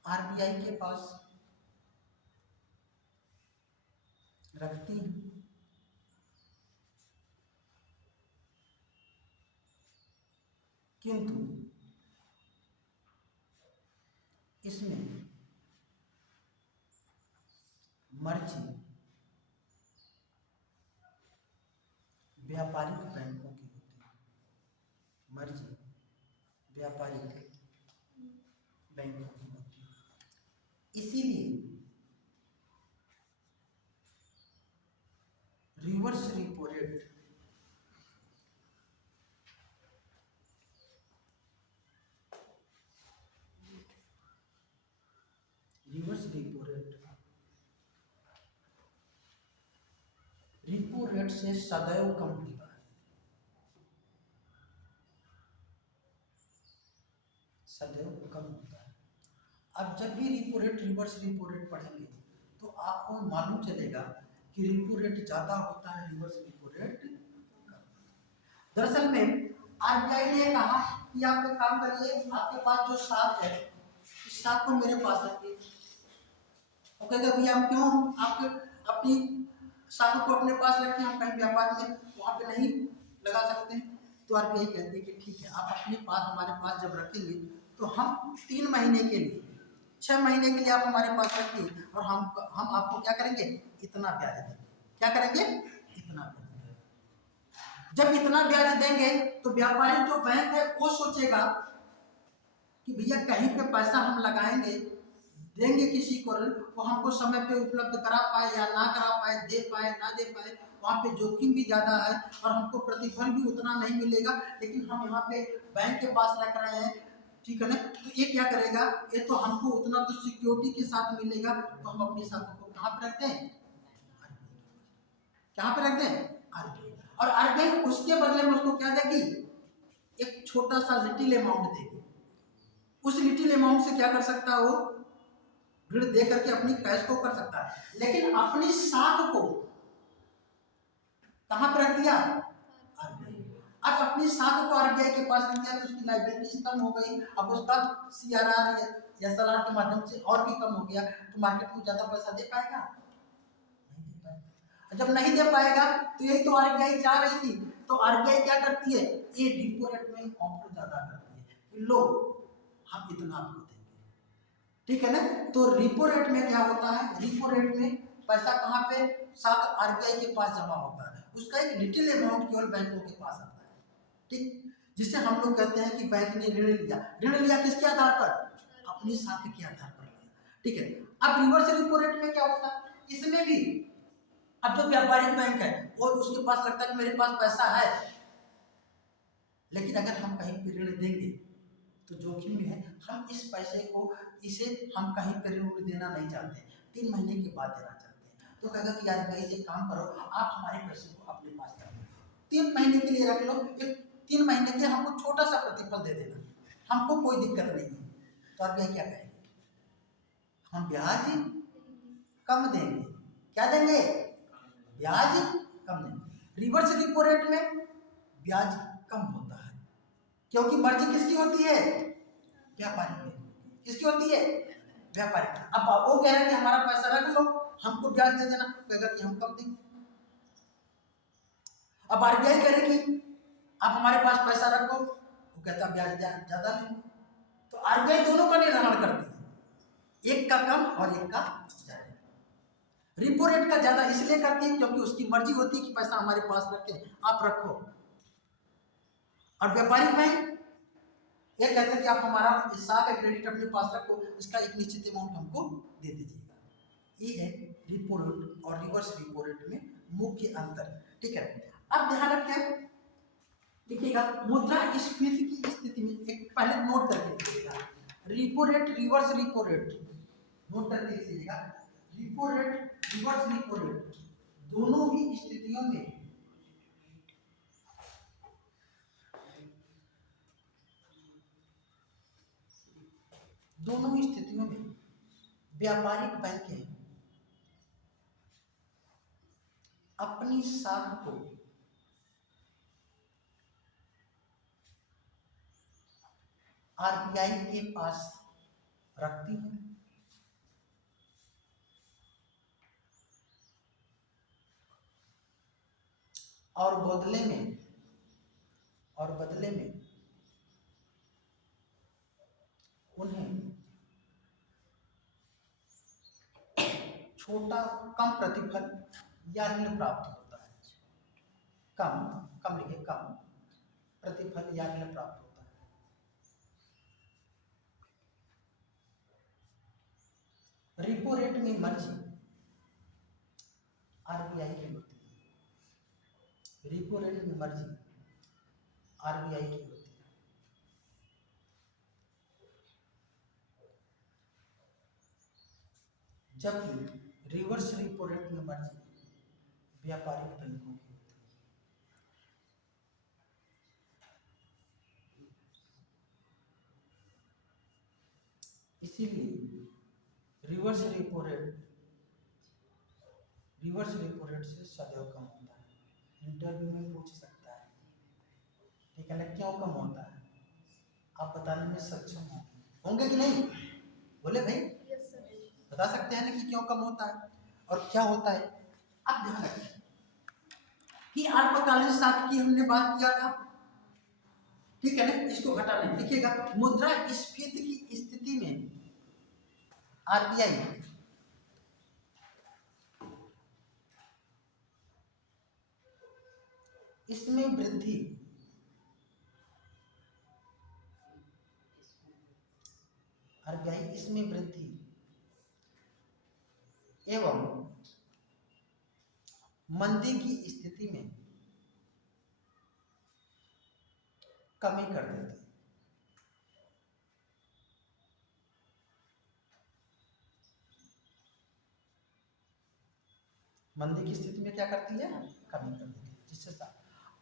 आरबीआई के पास रखती हैं। किंतु इसमें मर्जी व्यापारिक बैंकों की होती है। मर्जी व्यापारिक बैंकों की होती है। इसीलिए reverse repo rate repo rate से सदैव कम होता है। सदैव कम होता है। अब जब भी repo rate reverse repo rate पढ़ेंगे तो आपको मालूम चलेगा कि रेपो रेट ज़्यादा होता है, रिवर्स रेपो रेट कम। दरअसल में आरबीआई ने कहा कि आप एक काम करिए, आपके पास जो साख है इस साख को मेरे पास रखिए। वो कहेगा भैया हम क्यों आपके अपनी साखों को अपने पास रखें, हम कहीं व्यापार में वहाँ पे नहीं लगा सकते हैं। तो आरबीआई कहते हैं कि ठीक है, आप अपने पास हमारे पास जब रखेंगे तो हम 3 महीने के लिए 6 महीने के लिए आप हमारे पास रखिए और हम आपको क्या करेंगे, इतना ब्याज देंगे। क्या करेंगे, इतना ब्याज देंगे। जब इतना ब्याज देंगे तो व्यापारी जो बैंक है वो सोचेगा कि भैया कहीं पे पैसा हम लगाएंगे देंगे किसी को, वो हमको समय पे उपलब्ध करा पाए या ना करा पाए, दे पाए ना दे पाए, वहाँ पे जोखिम भी ज़्यादा है और हमको प्रतिफल भी उतना नहीं मिलेगा। लेकिन हम यहाँ पे बैंक के पास रख रहे हैं, ठीक है ना, तो ये क्या करेगा, ये तो हमको उतना तो सिक्योरिटी के साथ मिलेगा। तो हम अपनी साखों को कहाँ पे रखते हैं, कहाँ पे रखते हैं, आरबीआई। और आरबीआई उसके बदले में उसको क्या देगी, एक छोटा सा लिटिल अमाउंट देगी। उस लिटिल अमाउंट से क्या कर सकता है, वो ऋण दे करके अपनी कैश को कर सकता है। लेकिन अपनी साख को कहां पर रख दिया, आरबीआई। अब अपनी साख को आरबीआई के पास रख दिया तो उसकी लायबिलिटीज कम हो गई। अब उसका सीआरआर या एसएलआर के माध्यम से और भी कम हो गया, तो मार्केट में ज्यादा पैसा दे पाएगा, नहीं दे पाएगा। जब नहीं दे पाएगा तो यही तो आरबीआई चाह रही थी। तो आरबीआई क्या करती है, ये रेपो रेट में ऑफर ज्यादा करती है, लो हम इतना आपको देंगे, ठीक है ना। तो रेपो रेट में क्या होता है, रेपो रेट में पैसा कहाँ पे, साख आरबीआई के पास जमा होता है, उसका एक लिटिल अमाउंट केवल बैंकों के पास आता है, ठीक। जिससे हम लोग कहते हैं कि बैंक ने ऋण लिया, ऋण लिया किसके आधार पर, अपनी साख के आधार पर लिया, ठीक है। अब रिवर्स रेपो रेट में क्या होता है, इसमें भी अब जो व्यापारिक बैंक है और उसके पास लगता है कि मेरे पास पैसा है, लेकिन अगर हम कहीं पे ऋण देंगे तो जोखिम में है, हम इस पैसे को इसे हम कहीं पर ऋण देना नहीं चाहते, 3 महीने के बाद देना चाहते हैं। तो कहेगा कि यार भाई एक काम करो, आप हमारे पैसे को अपने पास रख लो, 3 महीने के लिए रख लो, एक 3 महीने के हमको छोटा सा प्रतिफल दे देना, हमको कोई दिक्कत नहीं है। तो आरबीआई क्या कहेंगे, हम ब्याज कम देंगे, क्या देंगे, ब्याज कम देंगे। रिवर्स रेपो रेट में ब्याज कम होता है, क्योंकि मर्जी किसकी होती है, व्यापारी की। किसकी होती है, व्यापारी। अब वो कह रहे हैं कि हमारा पैसा रख लो, हमको ब्याज दे देना, कहेगा कि हम कम देंगे। अब आरबीआई कह रही कि आप हमारे पास पैसा रखो, वो वो कहता है ब्याज ज़्यादा नहीं, तो आरबीआई दोनों का निर्धारण करती है, एक का कम और एक का ज़्यादा। रिपो रेट का ज़्यादा इसलिए करती है क्योंकि उसकी मर्जी होती है कि पैसा हमारे पास रखे, आप रखो। और व्यापारिक बैंक ये कहते हैं कि आप हमारा हिस्सा का क्रेडिट अपने पास रखो, इसका एक निश्चित अमाउंट हमको दे दीजिएगा। ये है रिपो रेट और रिवर्स रिपो रेट में मुख्य अंतर। ठीक है, अब ध्यान रखें, देखिएगा मुद्रास्फीति की स्थिति में एक पहले नोट करके लिखिएगा, repo rate reverse repo rate note करके लिख लीजिएगा। Repo rate reverse repo rate दोनों ही स्थितियों में व्यापारिक बैंकें अपनी साख को आरबीआई के पास रखती हैं और बदले में उन्हें छोटा कम प्रतिफल या ऋण प्राप्त होता है। कम लिखिए, कम प्रतिफल या ऋण प्राप्त होता है। रिपो रेट में मर्जी आरबीआई की होती है। रिपो रेट में मर्जी आरबीआई की होती है। जबकि रिवर्स रिपो रेट में मर्जी व्यापारिक बैंकों की होती है। इसीलिए रिवर्स रिपो रेट से सदैव कम होता है। इंटरव्यू में पूछ सकता है, ठीक है ना, क्यों कम होता है, आप बताने में सक्षम होंगे कि नहीं? बोले भाई, बता सकते हैं ना कि क्यों कम होता है और क्या होता है। अब ध्यान रखें कि अल्पकालीन साख की हमने बात किया था, ठीक है ना, इसको घटा नहीं। देखिएगा मुद्रास्फीति की स्थिति में आरबीआई इसमें वृद्धि एवं मंदी की स्थिति में कमी कर देती है। मंदी की स्थिति में क्या करती है? कमी कर देती है। जिससे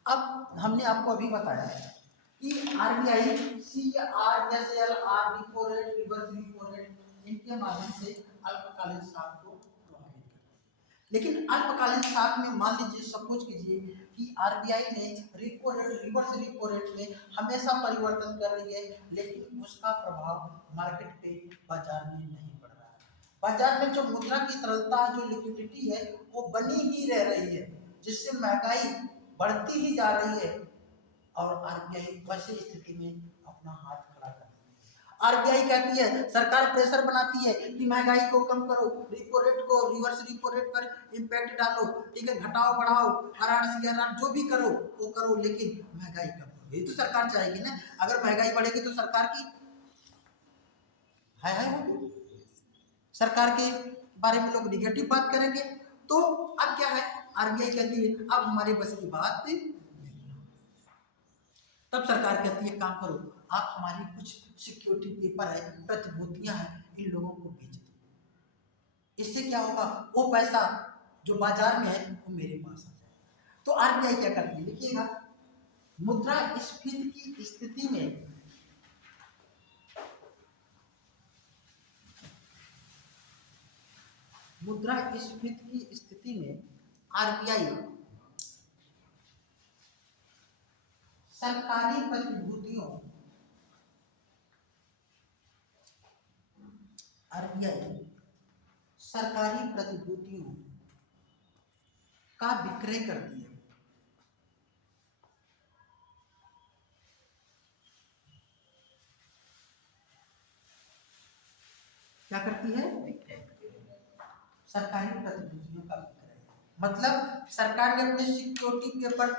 अब हमने आपको अभी बताया कि RBI CRSL repo rate reverse repo rate इनके माध्यम से अल्पकालीन साख को प्रभावित करती है। लेकिन अल्पकालीन साख में मान लीजिए, सपोज कीजिए कि आरबीआई ने repo rate reverse repo rate में हमेशा परिवर्तन कर रही है, लेकिन उसका प्रभाव मार्केट पे बाजार में नहीं पड़ रहा है। बाजार में जो मुद्रा की तरलता, जो लिक्विडिटी है, वो बनी ही रह रही है, जिससे महंगाई बढ़ती ही जा रही है। और आरबीआई वैसी स्थिति में अपना हाथ खड़ा कर रही है। आरबीआई कहती है, सरकार प्रेशर बनाती है कि महंगाई को कम करो, रिपो रेट को रिवर्स रिपो रेट पर इम्पैक्ट डालो, ठीक है, घटाओ बढ़ाओ, RRCR जो भी करो वो करो, लेकिन महंगाई कम करो। ये तो सरकार चाहेगी ना। अगर महंगाई बढ़ेगी तो सरकार की हाय होगी, सरकार के बारे में लोग निगेटिव बात करेंगे। तो अब क्या है, आरबीआई कहती है अब हमारे बस की बात नहीं। तब सरकार कहती है काम करो, आप हमारी कुछ सिक्योरिटी पेपर है, प्रतिभूतियां हैं, इन लोगों को बेच दो। इससे क्या होगा, वो पैसा जो बाजार में है वो मेरे पास आ जाएगा। तो आरबीआई क्या करती है, देखिएगा, मुद्रास्फीति की स्थिति में आरबीआई सरकारी प्रतिभूतियों का विक्रय करती है। क्या करती है? सरकारी प्रतिभूतियों का विक्रय। मतलब सरकार ने अपने सिक्योरिटी पेपर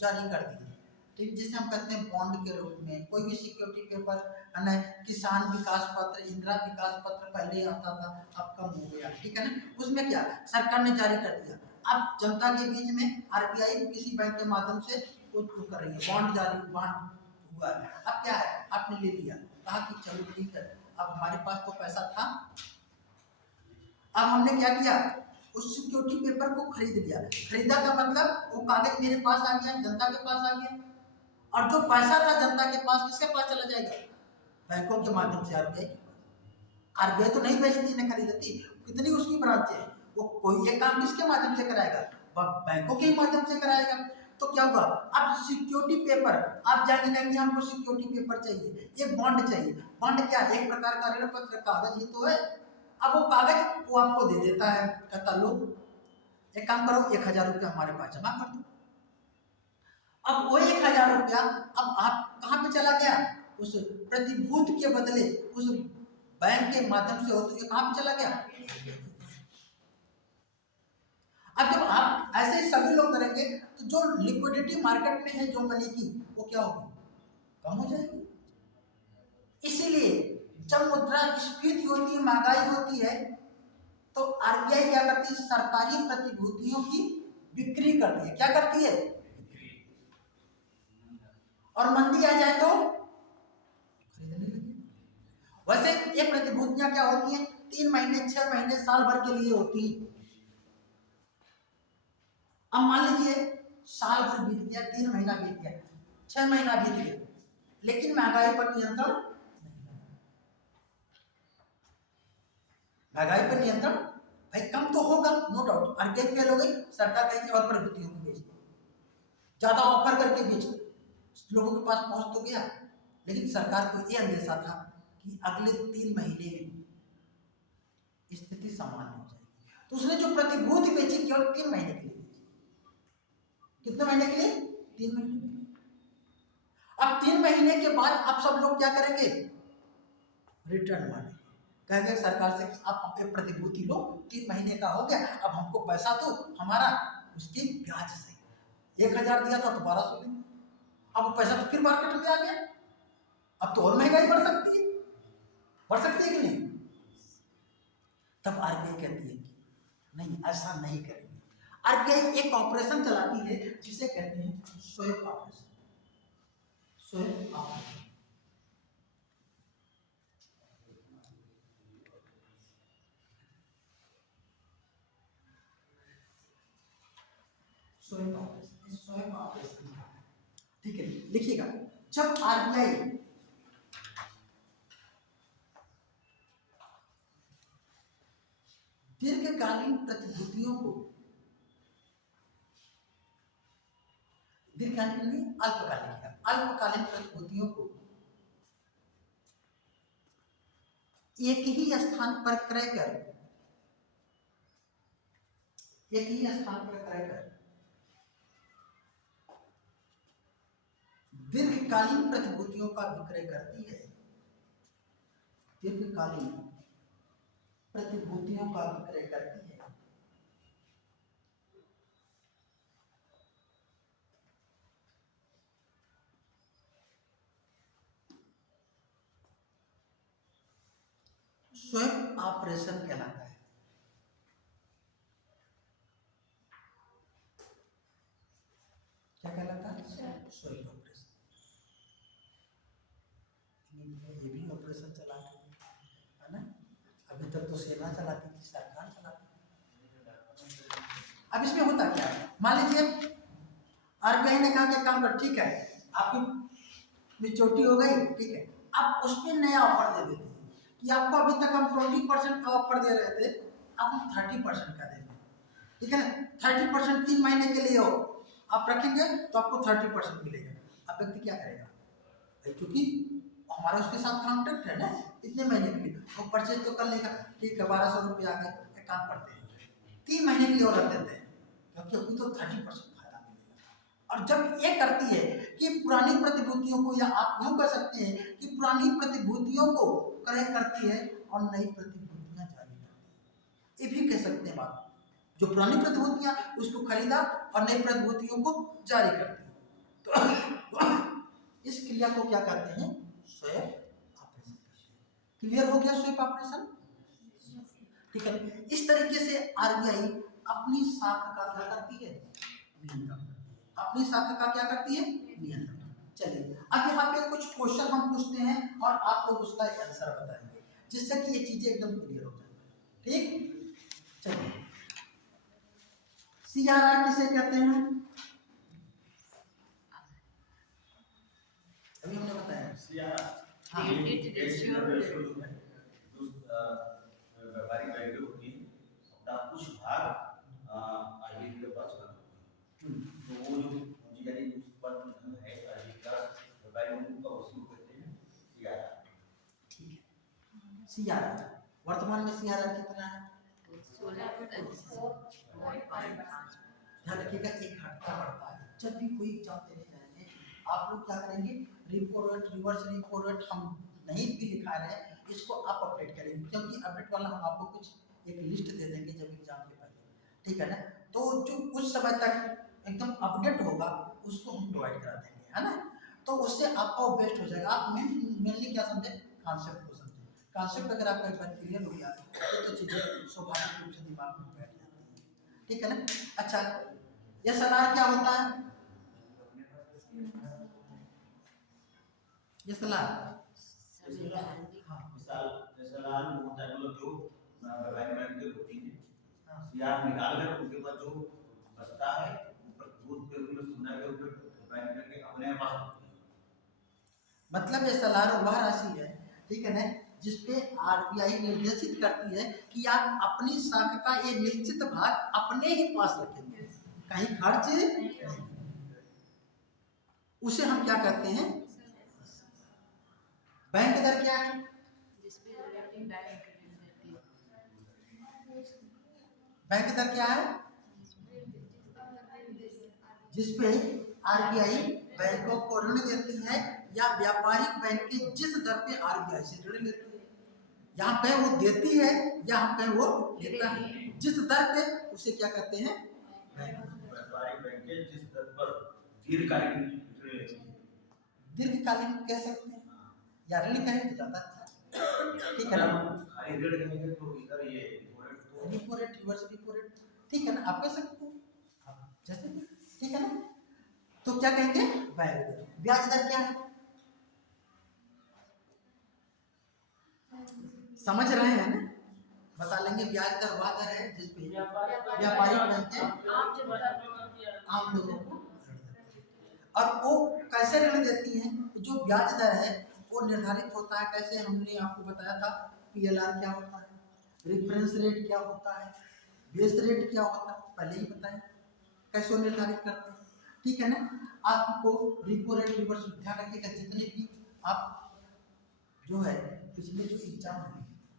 जारी कर दिए, ठीक, जिसे हम कहते हैं बॉन्ड के रूप में। कोई भी सिक्योरिटी पेपर है ना, किसान विकास पत्र, इंदिरा विकास पत्र पहले आता था, अब कम हो गया, ठीक है ना। उसमें क्या सरकार ने जारी कर दिया, अब जनता के बीच में आरबीआई किसी बैंक के माध्यम से कुछ कर रही है, बॉन्ड जारी, बॉन्ड हुआ है। अब क्या है, आपने ले लिया, कहा कि चलो ठीक है, अब हमारे पास तो पैसा था, अब हमने क्या किया, उस सिक्योरिटी पेपर को खरीद लिया। खरीदा का मतलब वो कागज मेरे पास आ गया, जनता के पास आ गया, और जो पैसा था जनता के पास किसके पास चला जाएगा? बैंकों के माध्यम से आरबीआई के पास। आरबीआई तो नहीं बेचती न खरीदती, कितनी उसकी ब्रांचें हैं, वो कोई एक काम किसके माध्यम से कराएगा? बैंकों के ही माध्यम से कराएगा। तो क्या हुआ, अब सिक्योरिटी पेपर, आप जाके कहेंगे हमको सिक्योरिटी पेपर चाहिए, ये बॉन्ड चाहिए। बॉन्ड क्या है? एक प्रकार का ऋण पत्र, कागज ही तो है। अब वो कागज वो आपको दे देता है, कहता लो एक काम करो, 1000 रुपया हमारे पास जमा कर दो। अब वो 1000 रुपया अब आप कहाँ पे चला गया? उस प्रतिभूत के बदले उस बैंक के माध्यम से होते हुए कहाँ पे चला गया? अब जब आप ऐसे सभी लोग करेंगे तो जो लिक्विडिटी मार्केट में है जो मनी की, वो क्या होगी? कम हो जाएगी। इसीलिए जब मुद्रास्फीति होती है, महंगाई होती है, तो आरबीआई क्या करती है? सरकारी प्रतिभूतियों की बिक्री करती है। क्या करती है? और मंदी आ जाए तो खरीदने लगे। वैसे ये प्रतिभूतियां क्या होती हैं? 3 महीने, 6 महीने, साल भर के लिए होती है। अब मान लीजिए साल भर बीत गया, 3 महीना बीत गया, 6 महीना बीत गया, लेकिन महंगाई पर नियंत्रण, महंगाई पर नियंत्रण भाई कम तो होगा, नो डाउट। आरबीआई फेल हो गई, सरकार कहेगी और प्रतिभूतियों को बेच दो, ज्यादा ऑफर करके बेच दो, लोगों के पास पहुंच तो गया। लेकिन सरकार को यह अंदेशा था कि अगले 3 महीने में स्थिति सामान्य हो जाएगी, तो उसने जो प्रतिभूति बेची केवल 3 महीने के लिए बेची। कितने महीने के लिए? 3 महीने के लिए। अब 3 महीने के बाद आप सब लोग क्या करेंगे? रिटर्न मानेंगे, कहेंगे सरकार से कि आप अपने प्रतिभूति लो, 3 महीने का हो गया, अब हमको पैसा दो हमारा, उसकी ब्याज सही। 1000 दिया था तो 1200 लेंगे। अब पैसा तो फिर मार्केट में आ गया, अब तो और महंगाई बढ़ सकती है, बढ़ सकती है कि नहीं? तब आरबीआई कहती है कि नहीं, ऐसा नहीं करेंगे। आरबीआई एक ऑपरेशन चलाती है जिसे कहते हैं swap operation. Swap operation, swap operation, swap operation, ठीक है, लिखिएगा। जब आरबीआई दीर्घकालीन प्रतिभूतियों को, दीर्घकालीन नहीं, अल्पकालीन, अल्पकालीन प्रतिभूतियों को एक ही स्थान पर क्रय कर, एक ही स्थान पर क्रय कर दीर्घकालीन प्रतिभूतियों का विक्रय करती है, दीर्घकालीन प्रतिभूतियों का विक्रय करती है। स्वैप ऑपरेशन कहलाता है। क्या कहलाता है? Swap operation. ये भी ऑपरेशन चला है ना, अभी तक तो सेना चलाती थी, सरकार चलाती थी। अब इसमें होता क्या है, मान लीजिए आरबीआई ने कहा कि काम कर, ठीक है आपकी मेच्योरिटी हो गई, ठीक है, आप उसमें नया ऑफर दे देते हैं कि आपको अभी तक हम 20% का ऑफर दे रहे थे, अब हम 30% का देंगे, ठीक है ना। 30% 3 महीने के लिए हो, आप रखेंगे तो आपको 30% मिलेगा। अब व्यक्ति क्या करेगा, क्योंकि हमारा उसके साथ कॉन्ट्रैक्ट है ना, इतने महीने के लिए, वो परचेज तो कर लेगा, ठीक है 1200 रुपये आ गए, एक काम करते हैं 3 महीने के लिए और रख देते हैं, क्योंकि अभी तो 30% फायदा मिलेगा। और जब ये करती है कि पुरानी प्रतिभूतियों को, या आप यूँ कर सकते हैं कि पुरानी प्रतिभूतियों को क्रय करती है और नई प्रतिभूतियों ये भी कह सकते हैं बात। जो पुरानी प्रतिभूतियां उसको खरीदा और नई प्रतिभूतियों को जारी कर दिया। तो इस क्रिया को क्या कहते हैं? Swap operation. क्लियर हो गया स्वैप ऑपरेशन? ठीक है। इस तरीके से आरबीआई अपनी शाखा का क्या करती है? नियंत्रण। अपनी शाखा का क्या करती है? नियंत्रण। चलिए अब यहाँ पे कुछ क्वेश्चन हम पूछते हैं और आप लोग उसका आंसर बताएंगे, जिससे कि ये चीजें एकदम क्लियर हो जाए। ठीक, चलिए सीआरआर किसे कहते हैं? अभी हमने बताया सीआरआर हाँ, क्रेडिट रेशियो जो है जो व्यापारिक बैंक होती है अपना कुछ भाग आईबी के पास रखती है। तो वो जो पूंजी यानी उस पर धन है आईबी का व्यापारी उनका वसूल करते हैं सीआरआर। ठीक है। सीआरआर वर्तमान में सीआरआर कितना है? 16.5। ध्यान रखिएगा, एक घटता बढ़ता है। जब भी कोई एग्जाम देने जाएंगे आप लोग क्या करेंगे? Repo rate, reverse repo rate हम नहीं भी लिखा रहे हैं, इसको आप अपडेट करेंगे, क्योंकि अपडेट वाला हम आपको कुछ एक लिस्ट दे देंगे जब एग्जाम के पहले। ठीक है ना? तो जो कुछ समय तक एकदम अपडेट होगा उसको हम प्रोवाइड करा देंगे, है ना? तो उससे आपका बेस्ट हो जाएगा। आप मेनली क्या समझे? कॉन्सेप्ट को समझे। कॉन्सेप्ट अगर आपका एक बार क्लियर हो गया तो चीजें स्वाभाविक रूप से दिमाग में बैठ जाती है। ठीक है ना? अच्छा, ये सलाह क्या होता है? ये सलाह हाँ मिसाल सलाह होता है मतलब जो व्यापारी बैंक के होती है हाँ सीआर निकाल कर उनके पास जो बचता है प्रतिभूति के रूप में सोना के रूप में व्यापारी बैंक के अपने पास होती है। मतलब ये सलाह वह राशि है, ठीक है ना, जिसपे आरबीआई निर्देशित करती है कि आप अपनी शाखा का एक निश्चित भाग अपने ही पास रखेंगे, कहीं खर्च नहीं। उसे हम क्या कहते हैं? बैंक दर क्या है? बैंक दर क्या है? जिसपे आरबीआई बैंकों को ऋण देती है या व्यापारिक बैंक के जिस दर पे आरबीआई से ऋण लेती है। यहाँ पे वो देती है, यहाँ पे वो लेता है, जिस दर पे उसे क्या कहते हैं? व्यापारिक बैंक के जिस दर पर दीर्घकालीन ऋण लेती है। दीर्घकालीन कह सकते हैं या ऋण कहें तो ज्यादा अच्छा। ठीक है ना? खाली ऋण कहेंगे तो इधर ये repo rate, reverse repo rate, ठीक है ना, आप कह सकते हैं जैसे, ठीक है ना? तो क्या कहेंगे? ब्याज दर। ब्याज दर क्या है? समझ रहे हैं ना? बता लेंगे। ब्याज दर वह दर है जिसपे व्यापारिक बैंक आम लोगों को ऋण देती है। और वो कैसे ऋण देती हैं? जो ब्याज दर है वो निर्धारित होता है कैसे? हमने आपको बताया था पीएलआर क्या होता है, रेफरेंस रेट क्या होता है, बेस रेट क्या होता है, पहले ही बताया कैसे निर्धारित करते हैं। ठीक है ना? आपको रिपो रेट, रिवर्स, ध्यान रखिएगा जितने भी आप जो है पिछले जो एग्जाम है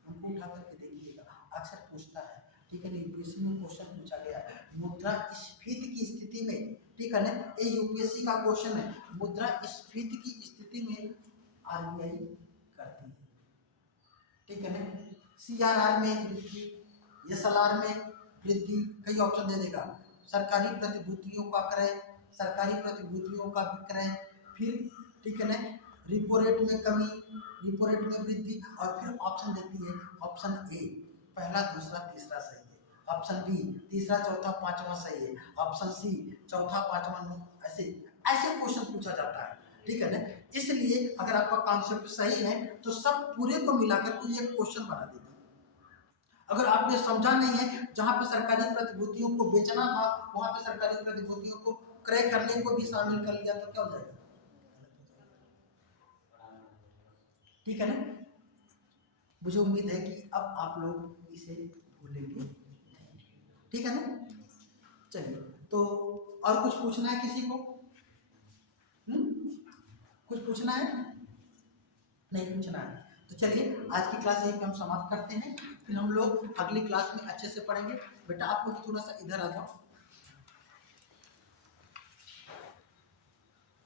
उनको उठा करके देखिएगा, अक्सर पूछता है। ठीक है ना? यूपीएससी में क्वेश्चन पूछा गया है मुद्रास्फीति की स्थिति में, ठीक है ना, ये यूपीएससी का क्वेश्चन है, मुद्रास्फीति की स्थिति में आरबीआई करती है। ठीक है ना? सीआरआर में वृद्धि, एसएलआर में वृद्धि, कई ऑप्शन दे देगा। सरकारी प्रतिभूतियों का क्रय, सरकारी प्रतिभूतियों का विक्रय, फिर ठीक है ना, रिपो रेट में कमी, रिपो रेट में वृद्धि, और फिर ऑप्शन देती है। ऑप्शन ए पहला, दूसरा, तीसरा सही है, ऑप्शन बी तीसरा, चौथा, पांचवा सही है, ऑप्शन सी चौथा, पांचवा, ऐसे ऐसे क्वेश्चन पूछा जाता है। ठीक है ना? इसलिए अगर आपका कॉन्सेप्ट सही है तो सब पूरे को मिलाकर कोई एक क्वेश्चन बना देगी। अगर आपने समझा नहीं है, जहां पे सरकारी प्रतिभूतियों को बेचना था वहां पे सरकारी प्रतिभूतियों को क्रय करने को भी शामिल कर लिया तो क्या हो जाएगा? ठीक है ना? मुझे उम्मीद है कि अब आप लोग इसे भूलेंगे। ठीक है ना? चलिए, तो और कुछ पूछना है किसी को? कुछ पूछना है? नहीं पूछना है तो चलिए आज की क्लास यहीं पे हम समाप्त करते हैं। फिर हम लोग अगली क्लास में अच्छे से पढ़ेंगे। बेटा आप लोग थोड़ा सा इधर आ जाओ।